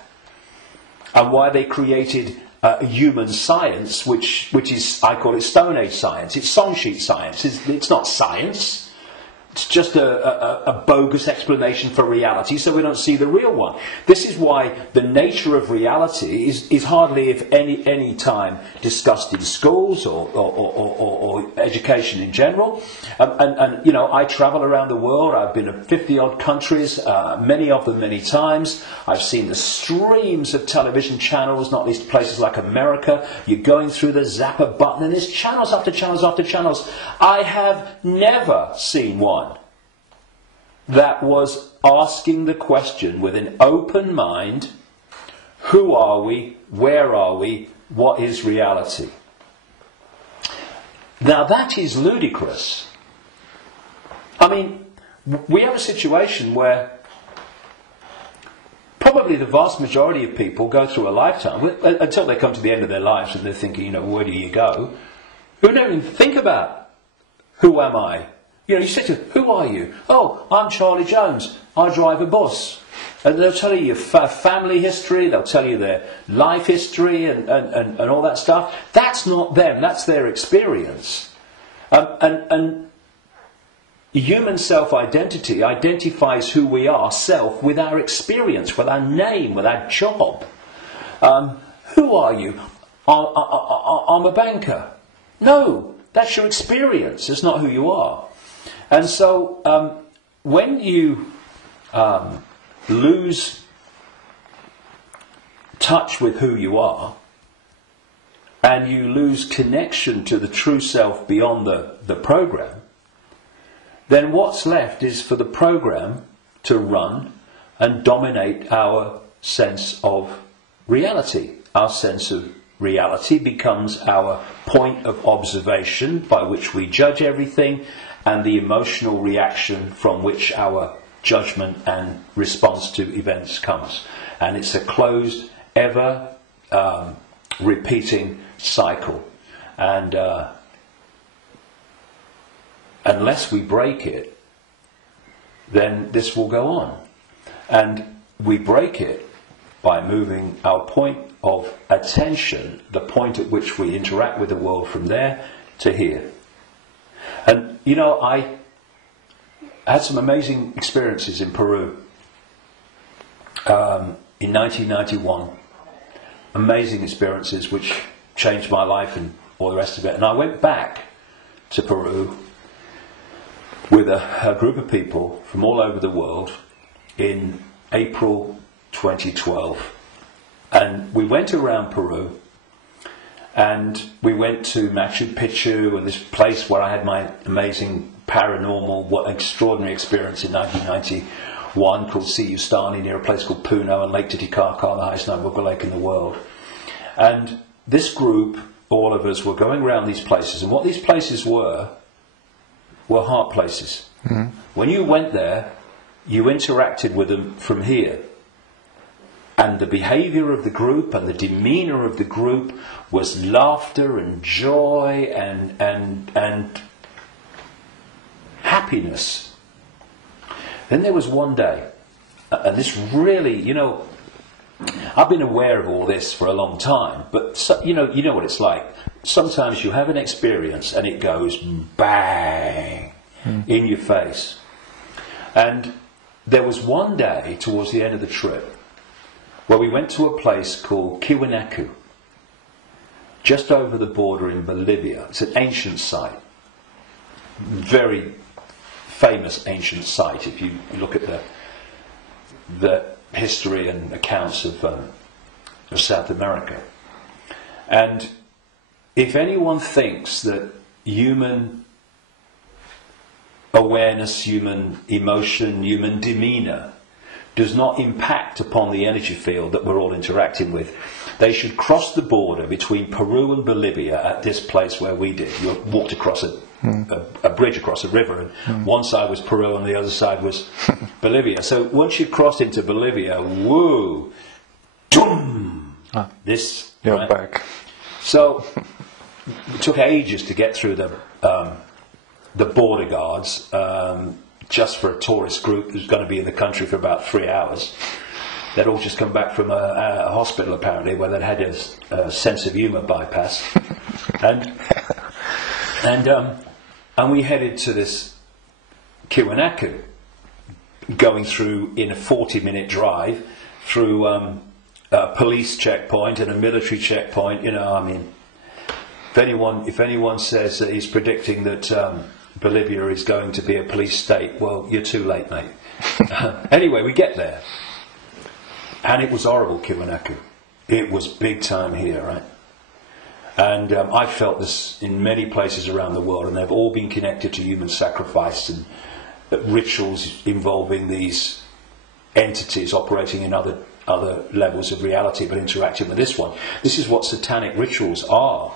and why they created human science, which is, I call it Stone Age science. It's song sheet science. It's not science. It's just a bogus explanation for reality, so we don't see the real one. This is why the nature of reality is hardly, if any time, discussed in schools or education in general. And you know, I travel around the world. I've been to 50-odd countries, many of them many times. I've seen the streams of television channels, not least places like America. You're going through the zapper button, and there's channels after channels after channels. I have never seen one that was asking the question with an open mind: who are we? Where are we? What is reality? Now that is ludicrous. I mean, we have a situation where probably the vast majority of people go through a lifetime, until they come to the end of their lives and they're thinking, you know, where do you go? Who don't even think about, who am I? You know, you say to them, who are you? Oh, I'm Charlie Jones. I drive a bus. And they'll tell you your family history, they'll tell you their life history and all that stuff. That's not them, that's their experience. And human self-identity identifies who we are, self, with our experience, with our name, with our job. Who are you? I'm a banker. No, that's your experience, it's not who you are. And so when you lose touch with who you are, and you lose connection to the true self beyond the program, then what's left is for the program to run and dominate our sense of reality. Our sense of reality becomes our point of observation by which we judge everything, and the emotional reaction from which our judgment and response to events comes. And it's a closed, ever repeating cycle. And unless we break it, then this will go on. And we break it by moving our point of attention, the point at which we interact with the world, from there to here. And you know, I had some amazing experiences in Peru in 1991. Amazing experiences which changed my life and all the rest of it. And I went back to Peru with a group of people from all over the world in April 2012. And we went around Peru, and we went to Machu Picchu, and this place where I had my amazing paranormal, what extraordinary experience in 1991 called Siyustani, near a place called Puno, and Lake Titicaca, the highest navigable lake in the world. And this group, all of us, were going around these places, and what these places were heart places. Mm-hmm. When you went there, you interacted with them from here. And the behaviour of the group and the demeanour of the group was laughter and joy and happiness. Then there was one day, and this really, you know, I've been aware of all this for a long time, but you know what it's like. Sometimes you have an experience and it goes bang in your face. And there was one day towards the end of the trip where we went to a place called Kiwanaku, just over the border in Bolivia. It's an ancient site, very famous ancient site if you look at the history and accounts of South America. And if anyone thinks that human awareness, human emotion, human demeanour does not impact upon the energy field that we're all interacting with, they should cross the border between Peru and Bolivia at this place where we did. You walked across a bridge across a river, and one side was Peru and the other side was Bolivia. So once you crossed into Bolivia, woo, doom, this, you're right? back. So it took ages to get through the border guards, just for a tourist group who's going to be in the country for about 3 hours. They'd all just come back from a hospital, apparently, where they'd had a sense of humour bypass. And we headed to this Icke, going through in a 40-minute drive through a police checkpoint and a military checkpoint. You know, I mean, if anyone says that he's predicting that Bolivia is going to be a police state, well, you're too late, mate. Anyway, we get there, and it was horrible, Icke. It was big time here, right? And I felt this in many places around the world, and they've all been connected to human sacrifice and rituals involving these entities operating in other levels of reality, but interacting with this one. This is what satanic rituals are.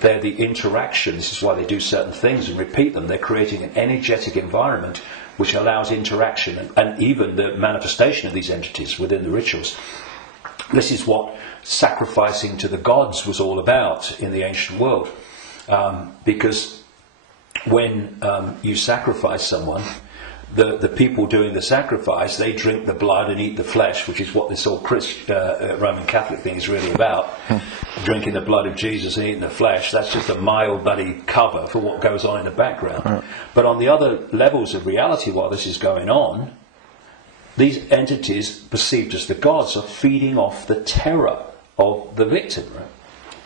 They're the interaction. This is why they do certain things and repeat them. They're creating an energetic environment which allows interaction and even the manifestation of these entities within the rituals. This is what sacrificing to the gods was all about in the ancient world. Because when you sacrifice someone, the people doing the sacrifice, they drink the blood and eat the flesh, which is what this whole Roman Catholic thing is really about. Drinking the blood of Jesus and eating the flesh, that's just a mild bloody cover for what goes on in the background. But on the other levels of reality, while this is going on, these entities, perceived as the gods, are feeding off the terror of the victim. Right?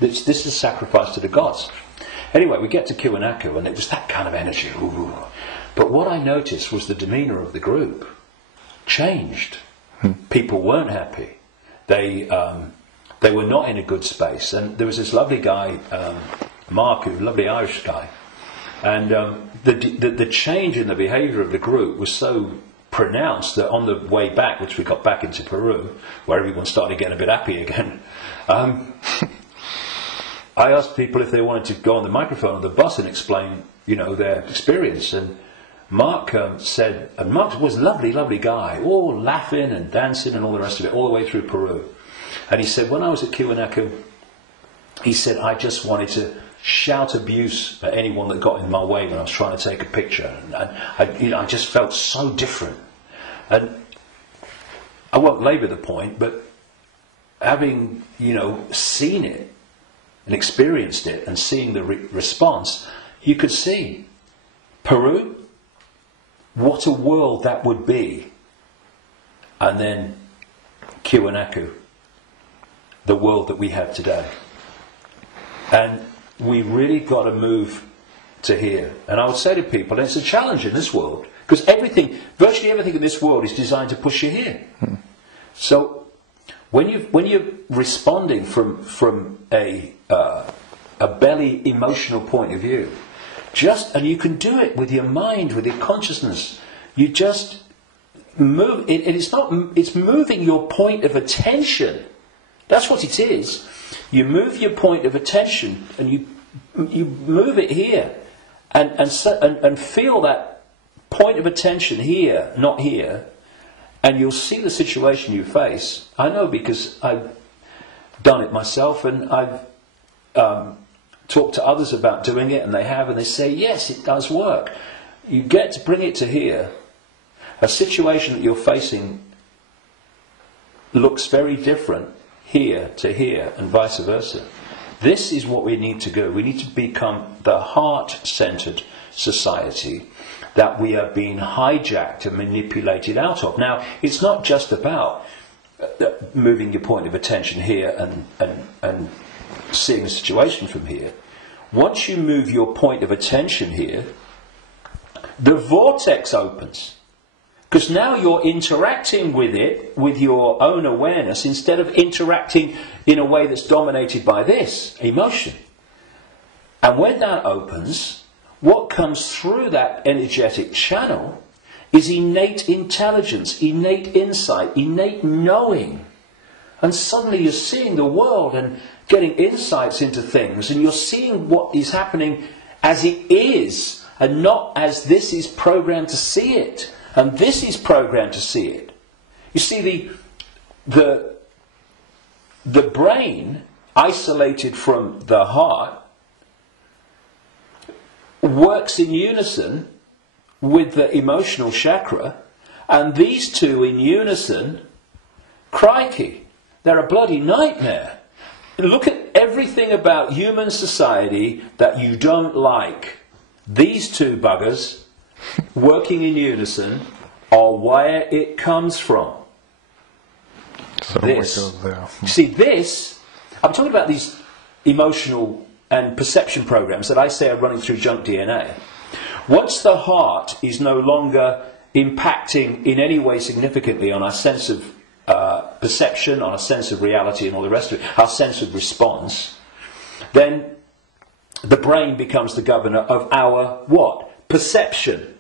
This is sacrifice to the gods. Anyway, we get to Icke, and it was that kind of energy. Ooh. But what I noticed was the demeanour of the group changed. People weren't happy. They were not in a good space. And there was this lovely guy, Mark, a lovely Irish guy, and the change in the behaviour of the group was so pronounced that on the way back, which we got back into Peru, where everyone started getting a bit happy again, I asked people if they wanted to go on the microphone on the bus and explain, you know, their experience. And Mark said, and Mark was a lovely, lovely guy, all laughing and dancing and all the rest of it, all the way through Peru. And he said, when I was at Icke, he said, I just wanted to shout abuse at anyone that got in my way when I was trying to take a picture. And I just felt so different. And I won't labour the point, but having, seen it and experienced it and seeing the response, you could see Peru, what a world that would be. And then Icke, the world that we have today. And we really got to move to here. And I would say to people, it's a challenge in this world, because virtually everything in this world is designed to push you here. So when you're responding from a belly emotional point of view, and you can do it with your mind, with your consciousness, you just move. It's moving your point of attention. That's what it is. You move your point of attention, and you move it here, and feel that point of attention here, not here, and you'll see the situation you face. I know, because I've done it myself, and I've talked to others about doing it, and they have, and they say, yes, it does work. You get to bring it to here. A situation that you're facing looks very different here to here, and vice versa. This is what we need to do. We need to become the heart-centered society that we are being hijacked and manipulated out of. Now, it's not just about moving your point of attention here and seeing the situation from here. Once you move your point of attention here, the vortex opens. Because now you're interacting with it, with your own awareness, instead of interacting in a way that's dominated by this emotion. And when that opens, what comes through that energetic channel is innate intelligence, innate insight, innate knowing. And suddenly you're seeing the world and getting insights into things, and you're seeing what is happening as it is, and not as this is programmed to see it. And this is programmed to see it. You see, the brain, isolated from the heart, works in unison with the emotional chakra, and these two in unison, crikey, they're a bloody nightmare. Look at everything about human society that you don't like. These two buggers working in unison are where it comes from. So This. we go there. See, this, I'm talking about these emotional and perception programs that I say are running through junk DNA. Once the heart is no longer impacting in any way significantly on our sense of perception, on our sense of reality and all the rest of it, our sense of response, then the brain becomes the governor of our what? Perception,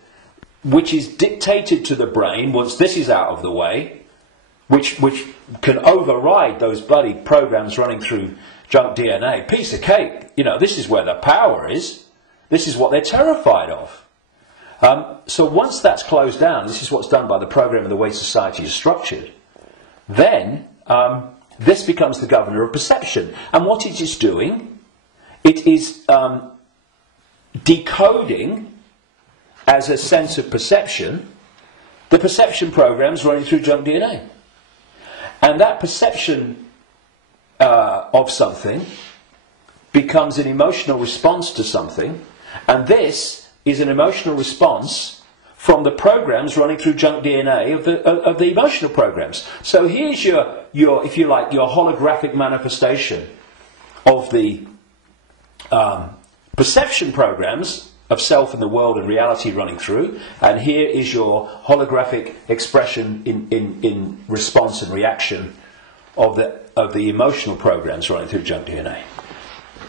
which is dictated to the brain once this is out of the way, which can override those bloody programs running through junk DNA. Piece of cake. You know, this is where the power is. This is what they're terrified of. So once that's closed down, this is what's done by the program and the way society is structured, then this becomes the governor of perception. And what it is doing, it is decoding as a sense of perception the perception programs running through junk DNA. And that perception of something becomes an emotional response to something, and this is an emotional response from the programs running through junk DNA of the emotional programs. So here's your, if you like, your holographic manifestation of the perception programs of self and the world and reality running through, and here is your holographic expression in response and reaction of the emotional programs running through junk DNA.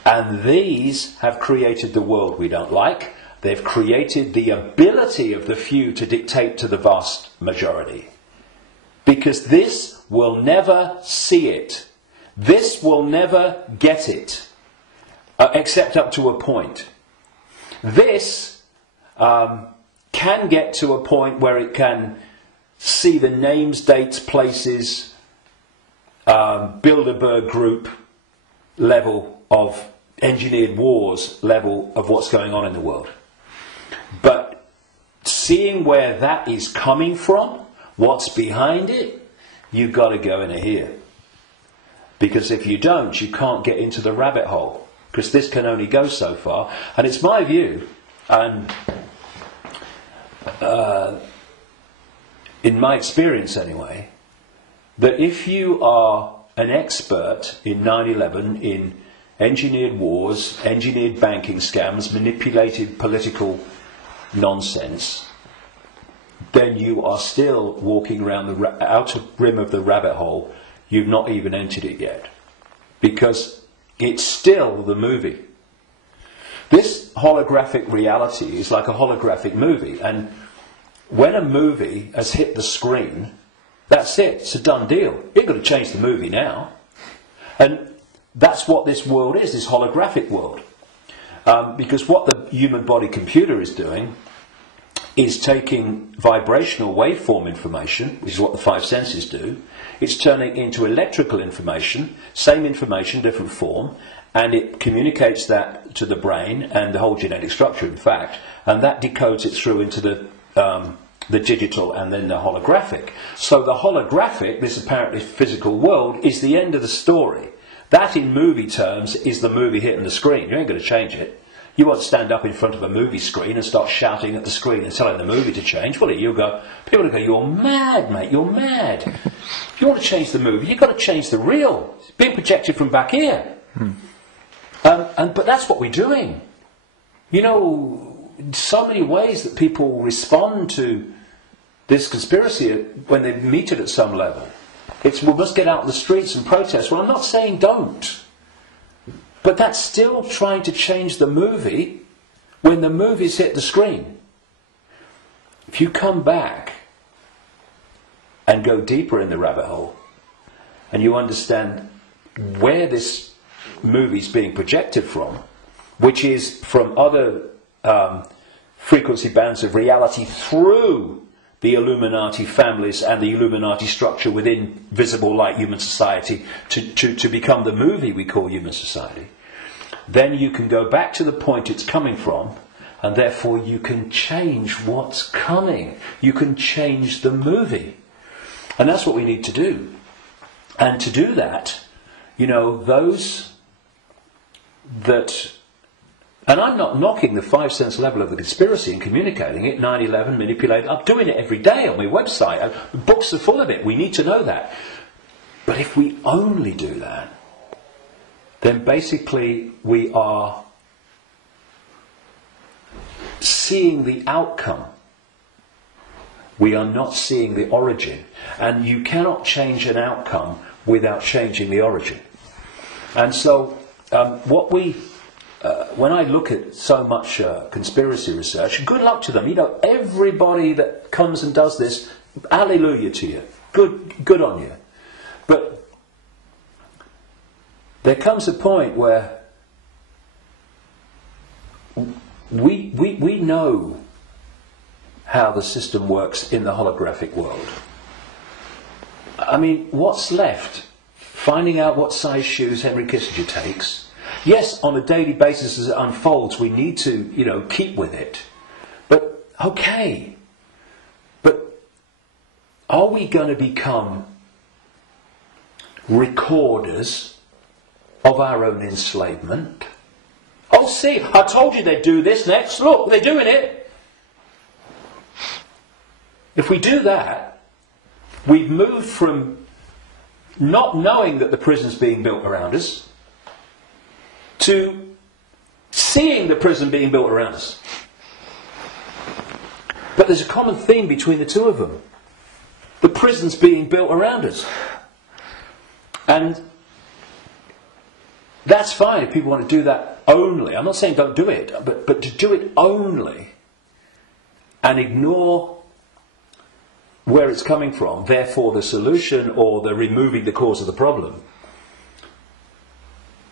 And these have created the world we don't like. They've created the ability of the few to dictate to the vast majority. Because this will never see it. This will never get it. Except up to a point. This can get to a point where it can see the names, dates, places, Bilderberg group level of engineered wars level of what's going on in the world. But seeing where that is coming from, what's behind it, you've got to go in here. Because if you don't, you can't get into the rabbit hole. Because this can only go so far. And it's my view, and in my experience anyway, that if you are an expert in 9/11, in engineered wars, engineered banking scams, manipulated political nonsense, then you are still walking around the outer rim of the rabbit hole. You've not even entered it yet. Because it's still the movie. This holographic reality is like a holographic movie. And when a movie has hit the screen, that's it. It's a done deal. You've got to change the movie now. And that's what this world is, this holographic world. Because what the human body computer is doing is taking vibrational waveform information, which is what the five senses do. It's turning into electrical information, same information, different form, and it communicates that to the brain and the whole genetic structure, in fact, and that decodes it through into the digital and then the holographic. So the holographic, this apparently physical world, is the end of the story. That, in movie terms, is the movie hitting the screen. You ain't going to change it. You won't stand up in front of a movie screen and start shouting at the screen and telling the movie to change, will you? People will go, you're mad, mate, you're mad. If you want to change the movie, you've got to change the reel. It's being projected from back here. But that's what we're doing. You know, so many ways that people respond to this conspiracy when they meet it at some level. It's, we must get out in the streets and protest. Well, I'm not saying don't. But that's still trying to change the movie when the movie's hit the screen. If you come back and go deeper in the rabbit hole and you understand where this movie's being projected from, which is from other frequency bands of reality through the Illuminati families and the Illuminati structure within visible light human society to become the movie we call human society, then you can go back to the point it's coming from, and therefore you can change what's coming. You can change the movie. And that's what we need to do. And to do that, you know, those that And I'm not knocking the 5 sense level of the conspiracy and communicating it, 9/11, manipulate. I'm doing it every day on my website. Books are full of it. We need to know that. But if we only do that, then basically we are seeing the outcome. We are not seeing the origin. And you cannot change an outcome without changing the origin. And so when I look at so much conspiracy research, good luck to them. You know, everybody that comes and does this, hallelujah to you. Good on you. But there comes a point where we know how the system works in the holographic world. I mean, what's left? Finding out what size shoes Henry Kissinger takes. Yes, on a daily basis as it unfolds, we need to, you know, keep with it. But, okay. But are we going to become recorders of our own enslavement? Oh, see, I told you they'd do this next. Look, they're doing it. If we do that, we've moved from not knowing that the prison's being built around us to seeing the prison being built around us. But there's a common theme between the two of them. The prison's being built around us. And that's fine if people want to do that only. I'm not saying don't do it, but to do it only and ignore where it's coming from, therefore the solution or the removing the cause of the problem.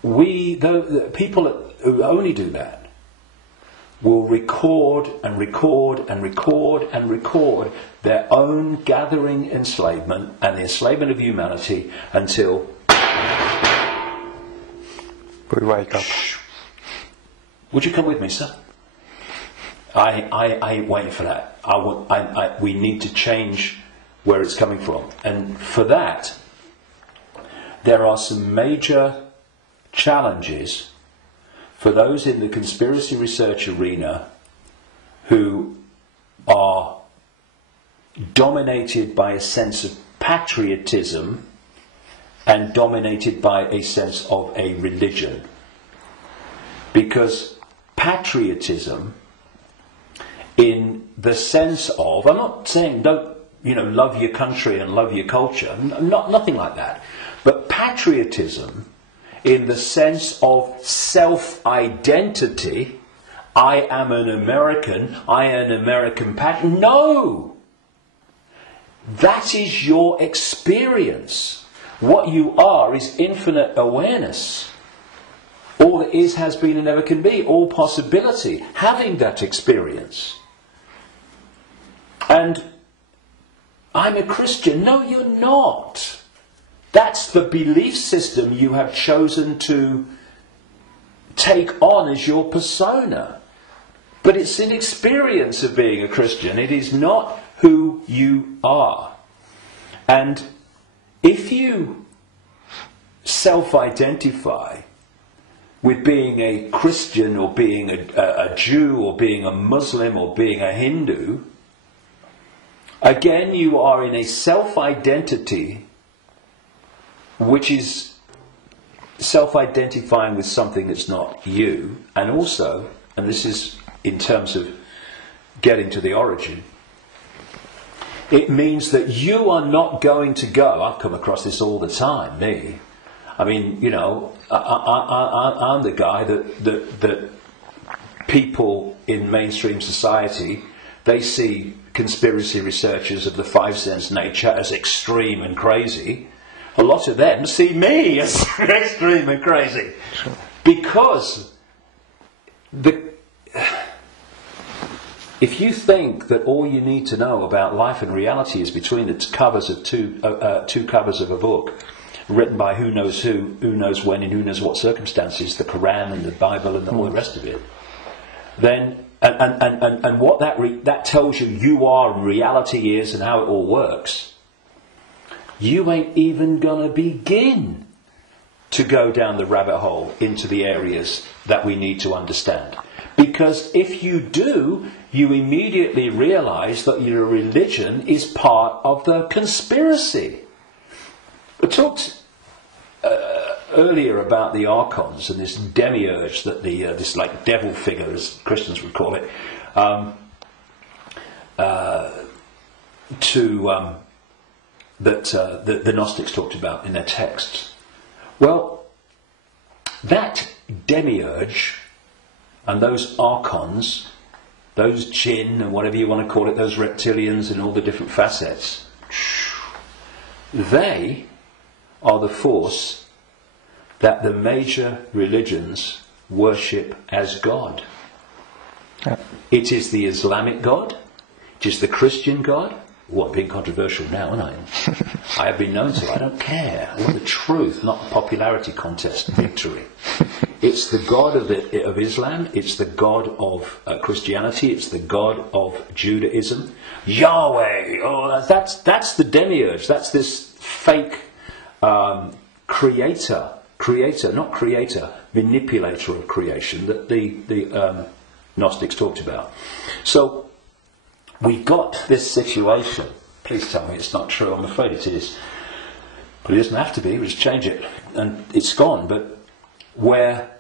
The people who only do that will record and record and record and record their own gathering enslavement and the enslavement of humanity until we wake up. Would you come with me, sir? I ain't waiting for that. We need to change where it's coming from. And for that, there are some major challenges for those in the conspiracy research arena who are dominated by a sense of patriotism and dominated by a sense of a religion. Because patriotism, in the sense of, I'm not saying don't, love your country and love your culture, nothing like that. But patriotism, in the sense of self-identity, I am an American, I am an American patriot. No! That is your experience. What you are is infinite awareness. All that is, has been, and never can be. All possibility. Having that experience. And I'm a Christian. No, you're not. That's the belief system you have chosen to take on as your persona. But it's an experience of being a Christian. It is not who you are. And if you self-identify with being a Christian or being a Jew or being a Muslim or being a Hindu, again you are in a self-identity which is self-identifying with something that's not you. And also, and this is in terms of getting to the origin, it means that you are not going to go, I've come across this all the time, me. I mean, I'm the guy that people in mainstream society, they see conspiracy researchers of the 5 sense nature as extreme and crazy. A lot of them see me as extreme and crazy. Because if you think that all you need to know about life and reality is between the covers of two covers of a book, written by who knows who knows when, and who knows what circumstances, the Quran and the Bible and all the rest of it, then and what that tells you are and reality is and how it all works, you ain't even gonna begin to go down the rabbit hole into the areas that we need to understand. Because if you do, you immediately realize that your religion is part of the conspiracy. I talked earlier about the archons and this demiurge that this like devil figure, as Christians would call it, that the Gnostics talked about in their texts. Well, that demiurge and those archons, those jinn and whatever you want to call it, those reptilians and all the different facets, they are the force that the major religions worship as God. Yeah. It is the Islamic God, it is the Christian God. Oh, I'm being controversial now, aren't I? I have been known to. I don't care. I want the truth, not the popularity contest victory. It's the God of Islam, it's the God of Christianity, it's the God of Judaism. Yahweh, oh, that's the demiurge, that's this fake manipulator of creation that the Gnostics talked about. So, we got this situation. Please tell me it's not true. I'm afraid it is. But it doesn't have to be. We just change it. And it's gone. But where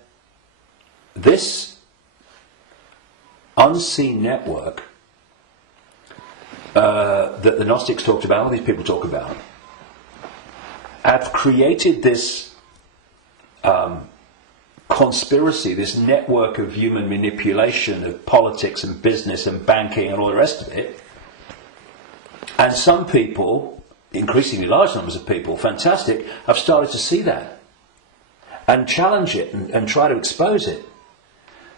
this unseen network that the Gnostics talked about, all these people talk about, have created this conspiracy, this network of human manipulation of politics and business and banking and all the rest of it. And some people, increasingly large numbers of people, fantastic, have started to see that and challenge it and try to expose it.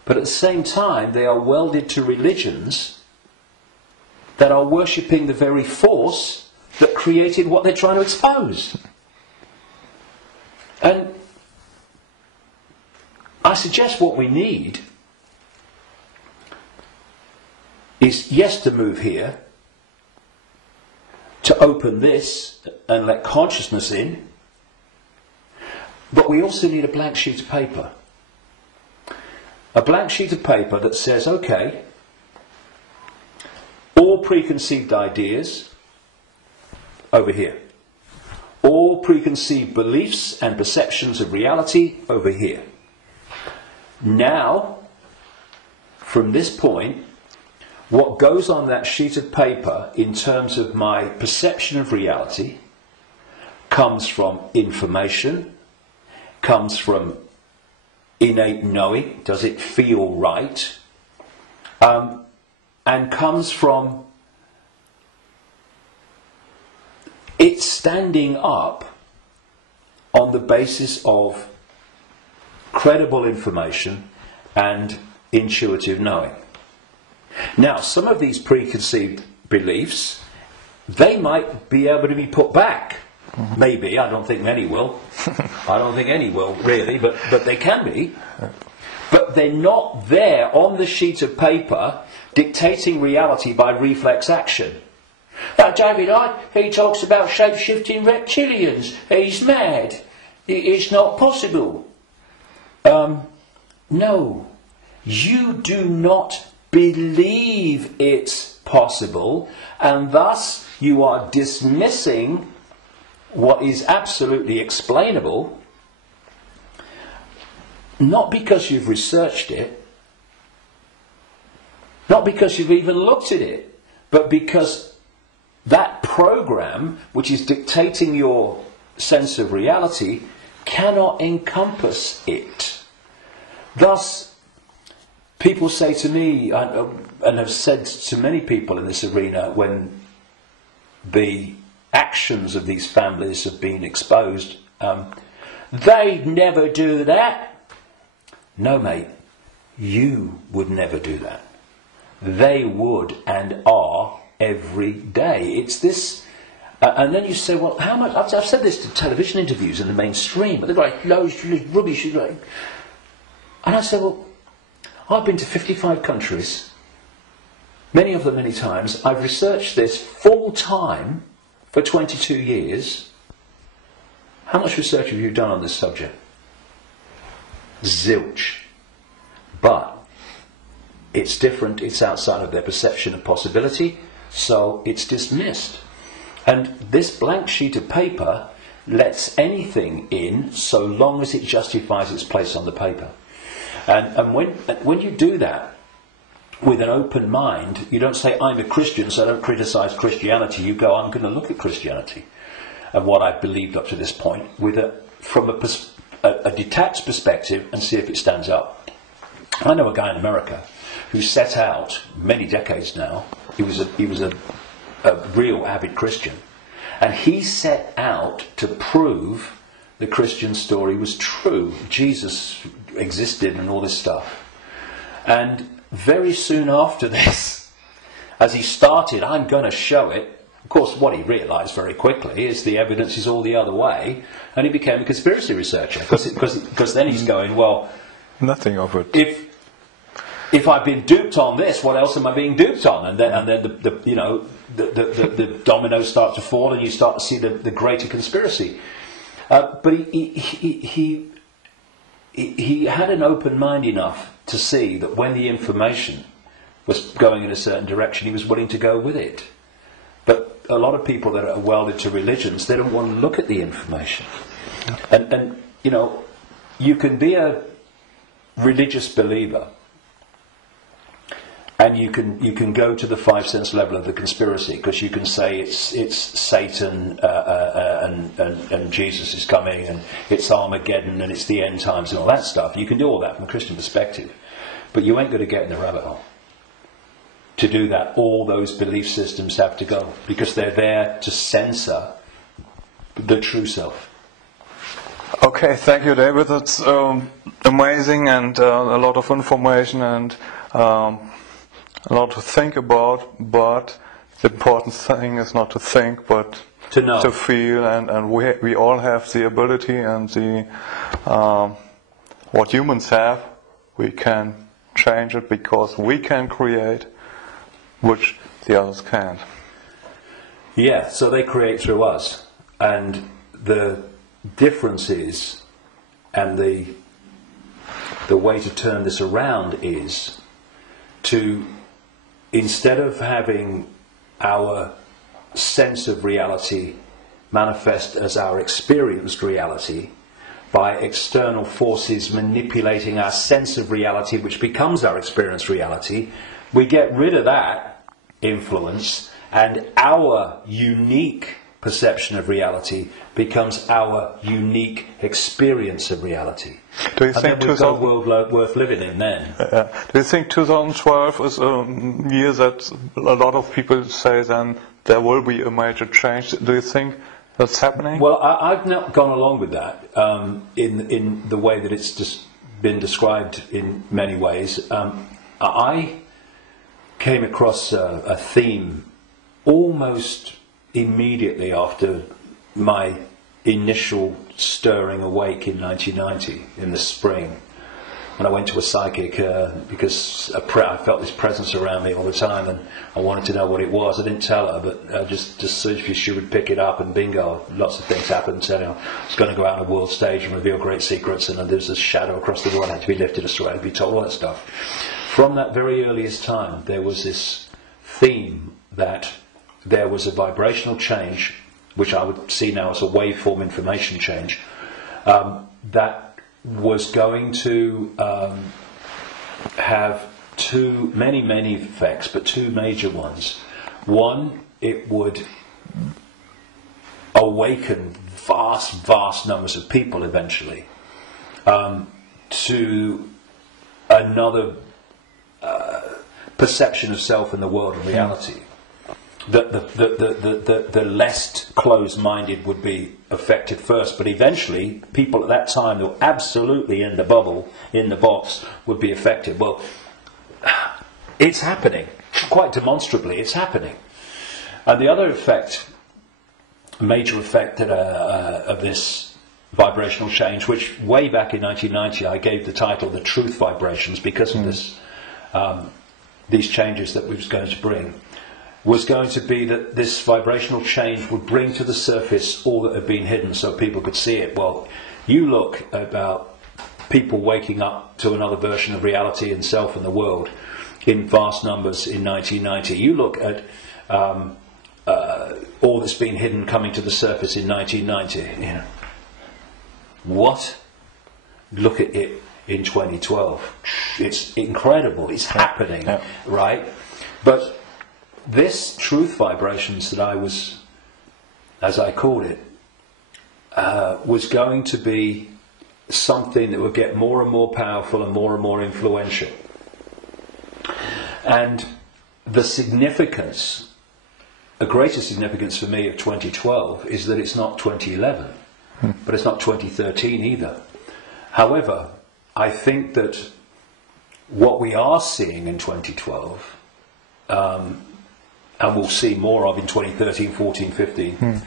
But at the same time, they are welded to religions that are worshipping the very force that created what they're trying to expose. And I suggest what we need is, yes, to move here, to open this and let consciousness in, but we also need a blank sheet of paper. A blank sheet of paper that says, okay, all preconceived ideas over here. All preconceived beliefs and perceptions of reality over here. Now, from this point, what goes on that sheet of paper in terms of my perception of reality comes from information, comes from innate knowing, does it feel right, and comes from it standing up on the basis of credible information and intuitive knowing. Now, some of these preconceived beliefs, they might be able to be put back. Maybe, I don't think many will. I don't think any will, really, but they can be. But they're not there on the sheet of paper dictating reality by reflex action. Now, David Icke, he talks about shape-shifting reptilians. He's mad. It's not possible. No, you do not believe it's possible, and thus you are dismissing what is absolutely explainable, not because you've researched it, not because you've even looked at it, but because that program, which is dictating your sense of reality, cannot encompass it. Thus, people say to me, and have said to many people in this arena, when the actions of these families have been exposed, they'd never do that. No, mate, you would never do that. They would and are every day. It's this. And then you say, well, how much? I've said this to television interviews in the mainstream, but they're like, loads of rubbish. And I say, well, I've been to 55 countries, many of them many times. I've researched this full time for 22 years. How much research have you done on this subject? Zilch. But it's different, it's outside of their perception of possibility, so it's dismissed. And this blank sheet of paper lets anything in so long as it justifies its place on the paper. And when you do that with an open mind, you don't say, I'm a Christian, so I don't criticize Christianity. You go, I'm going to look at Christianity and what I've believed up to this point from a detached perspective and see if it stands up. I know a guy in America who set out many decades now. He was a real avid Christian, and he set out to prove the Christian story was true. Jesus existed and all this stuff. And very soon after this, as he started, I'm going to show it. Of course, what he realised very quickly is the evidence is all the other way, and he became a conspiracy researcher because then he's going, well, nothing of it. If I've been duped on this, what else am I being duped on? And then the dominoes start to fall, and you start to see the greater conspiracy. But he had an open mind enough to see that when the information was going in a certain direction, he was willing to go with it. But a lot of people that are welded to religions, they don't want to look at the information. And you can be a religious believer, and you can go to the 5 sense level of the conspiracy, because you can say it's Satan and Jesus is coming, and it's Armageddon, and it's the end times and all that stuff. You can do all that from a Christian perspective, but you ain't going to get in the rabbit hole. To do that, all those belief systems have to go, because they're there to censor the true self. Okay, thank you, David. That's amazing, and a lot of information, and a lot to think about. But the important thing is not to think, but to know, to feel, and we all have the ability and the what humans have. We can change it because we can create, which the others can't. Yeah, so they create through us, and the difference is, and the way to turn this around is to, instead of having our sense of reality manifest as our experienced reality by external forces manipulating our sense of reality, which becomes our experienced reality, we get rid of that influence, and our unique perception of reality becomes our unique experience of reality. Do you think we've got a world worth living in then? Do you think 2012 is a year that a lot of people say then there will be a major change? Do you think that's happening? Well, I've not gone along with that in the way that it's just been described in many ways. I came across a theme almost immediately after my initial stirring awake in 1990, in the spring, when I went to a psychic because I felt this presence around me all the time, and I wanted to know what it was. I didn't tell her, but just so she would pick it up, and bingo, lots of things happened. So, I was going to go out on a world stage and reveal great secrets, and there was a shadow across the world had to be lifted, a had to be told, all that stuff. From that very earliest time, there was this theme that there was a vibrational change, which I would see now as a waveform information change, that was going to have many effects, but two major ones. One, it would awaken vast numbers of people eventually to another perception of self in the world and reality. The less closed-minded would be affected first, but eventually people at that time that were absolutely in the bubble, in the box, would be affected. Well, it's happening, quite demonstrably, it's happening. And the other effect, major effect of this vibrational change, which way back in 1990 I gave the title The Truth Vibrations because of this, these changes that we was going to bring, was going to be that this vibrational change would bring to the surface all that had been hidden so people could see it. Well, you look about people waking up to another version of reality and self and the world in vast numbers in 1990. You look at all that's been hidden coming to the surface in 1990. You know, what? Look at it in 2012. It's incredible. It's happening, right? But this truth vibrations that I was, as I called it, was going to be something that would get more and more powerful and more influential. And the significance, a greater significance for me of 2012 is that it's not 2011, but it's not 2013 either. However, I think that what we are seeing in 2012, and we'll see more of in 2013, 14, 15,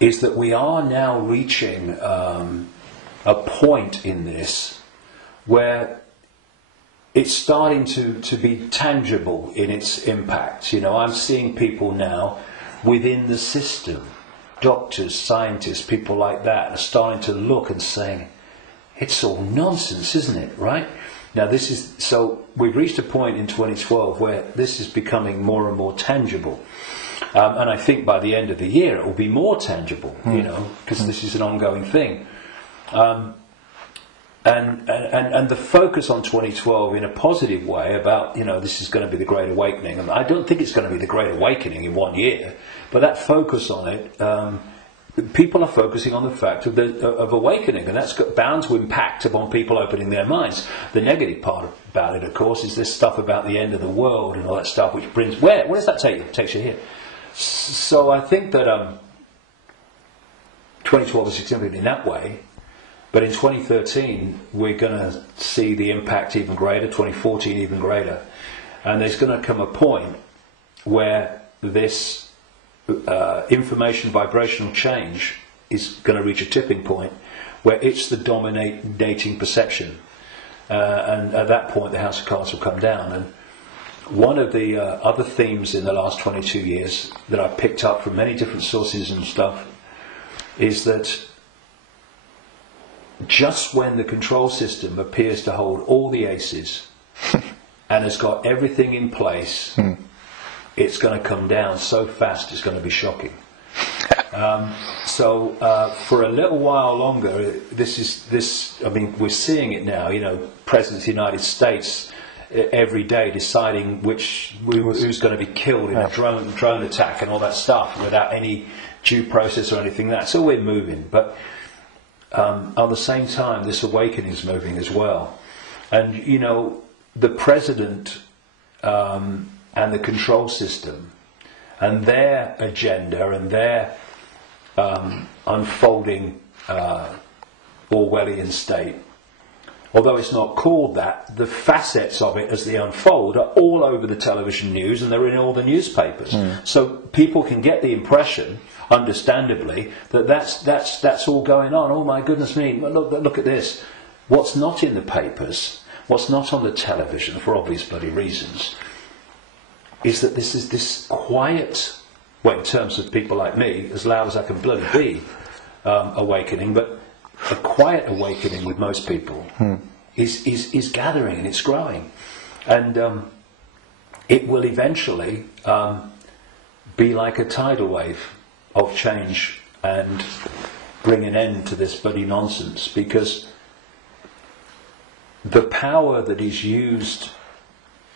is that we are now reaching a point in this where it's starting to be tangible in its impact. You know, I'm seeing people now within the system, doctors, scientists, people like that, are starting to look and saying, it's all nonsense, isn't it, right? Now this is, so we've reached a point in 2012 where this is becoming more and more tangible. And I think by the end of the year it will be more tangible, you know, because this is an ongoing thing. And the focus on 2012 in a positive way about, you know, this is going to be the Great Awakening. And I don't think it's going to be the Great Awakening in 1 year, but that focus on it, people are focusing on the fact of awakening, and that's bound to impact upon people opening their minds. The negative part about it, of course, is this stuff about the end of the world and all that stuff, which brings, where does that take you? It takes you here. So I think that 2012 is significant in that way. But in 2013, we're going to see the impact even greater, 2014 even greater. And there's going to come a point where this information vibrational change is going to reach a tipping point where it's the dominating perception. And at that point, the House of Cards will come down. And one of the other themes in the last 22 years that I've picked up from many different sources and stuff is that just when the control system appears to hold all the aces and has got everything in place, it's going to come down so fast it's going to be shocking. So for a little while longer, I mean, we're seeing it now, you know, President of the United States every day deciding who's going to be killed in a drone attack and all that stuff without any due process or anything like that. So we're moving, but at the same time, this awakening is moving as well. And, you know, the president and the control system and their agenda and their unfolding Orwellian state, although it's not called that, the facets of it as they unfold are all over the television news and they're in all the newspapers. So people can get the impression, understandably, that that's all going on. Oh my goodness me, look at this. What's not in the papers, what's not on the television, for obvious bloody reasons, is that this is this quiet, well, in terms of people like me, as loud as I can bloody be, awakening, but a quiet awakening with most people is gathering and it's growing. And it will eventually be like a tidal wave of change and bring an end to this bloody nonsense, because the power that is used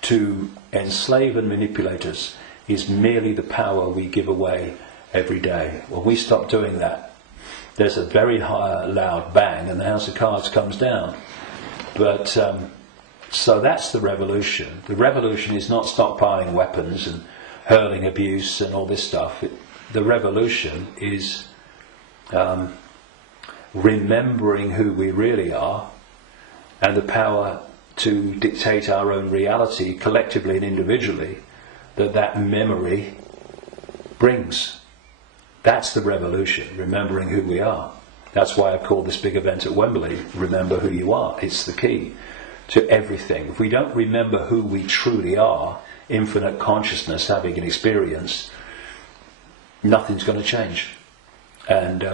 to enslave and manipulate us is merely the power we give away every day. When we stop doing that, there's a very loud bang and the House of Cards comes down. But so that's the revolution. The revolution is not stockpiling weapons and hurling abuse and all this stuff. The revolution is remembering who we really are and the power to dictate our own reality collectively and individually that memory brings. That's the revolution, remembering who we are. That's why I've called this big event at Wembley, Remember Who You Are. It's the key to everything. If we don't remember who we truly are, infinite consciousness having an experience, nothing's going to change. And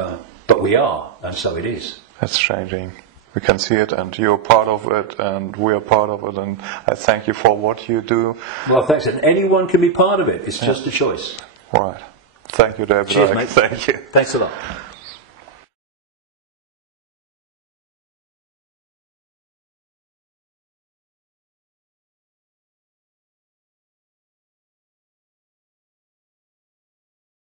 but we are, and so it is. It's changing. we can see it, and you're part of it, and we are part of it, and I thank you for what you do. Well, thanks. And anyone can be part of it. It's just a choice. Right. Thank you, David. Cheers, mate. Thank you. Thanks a lot.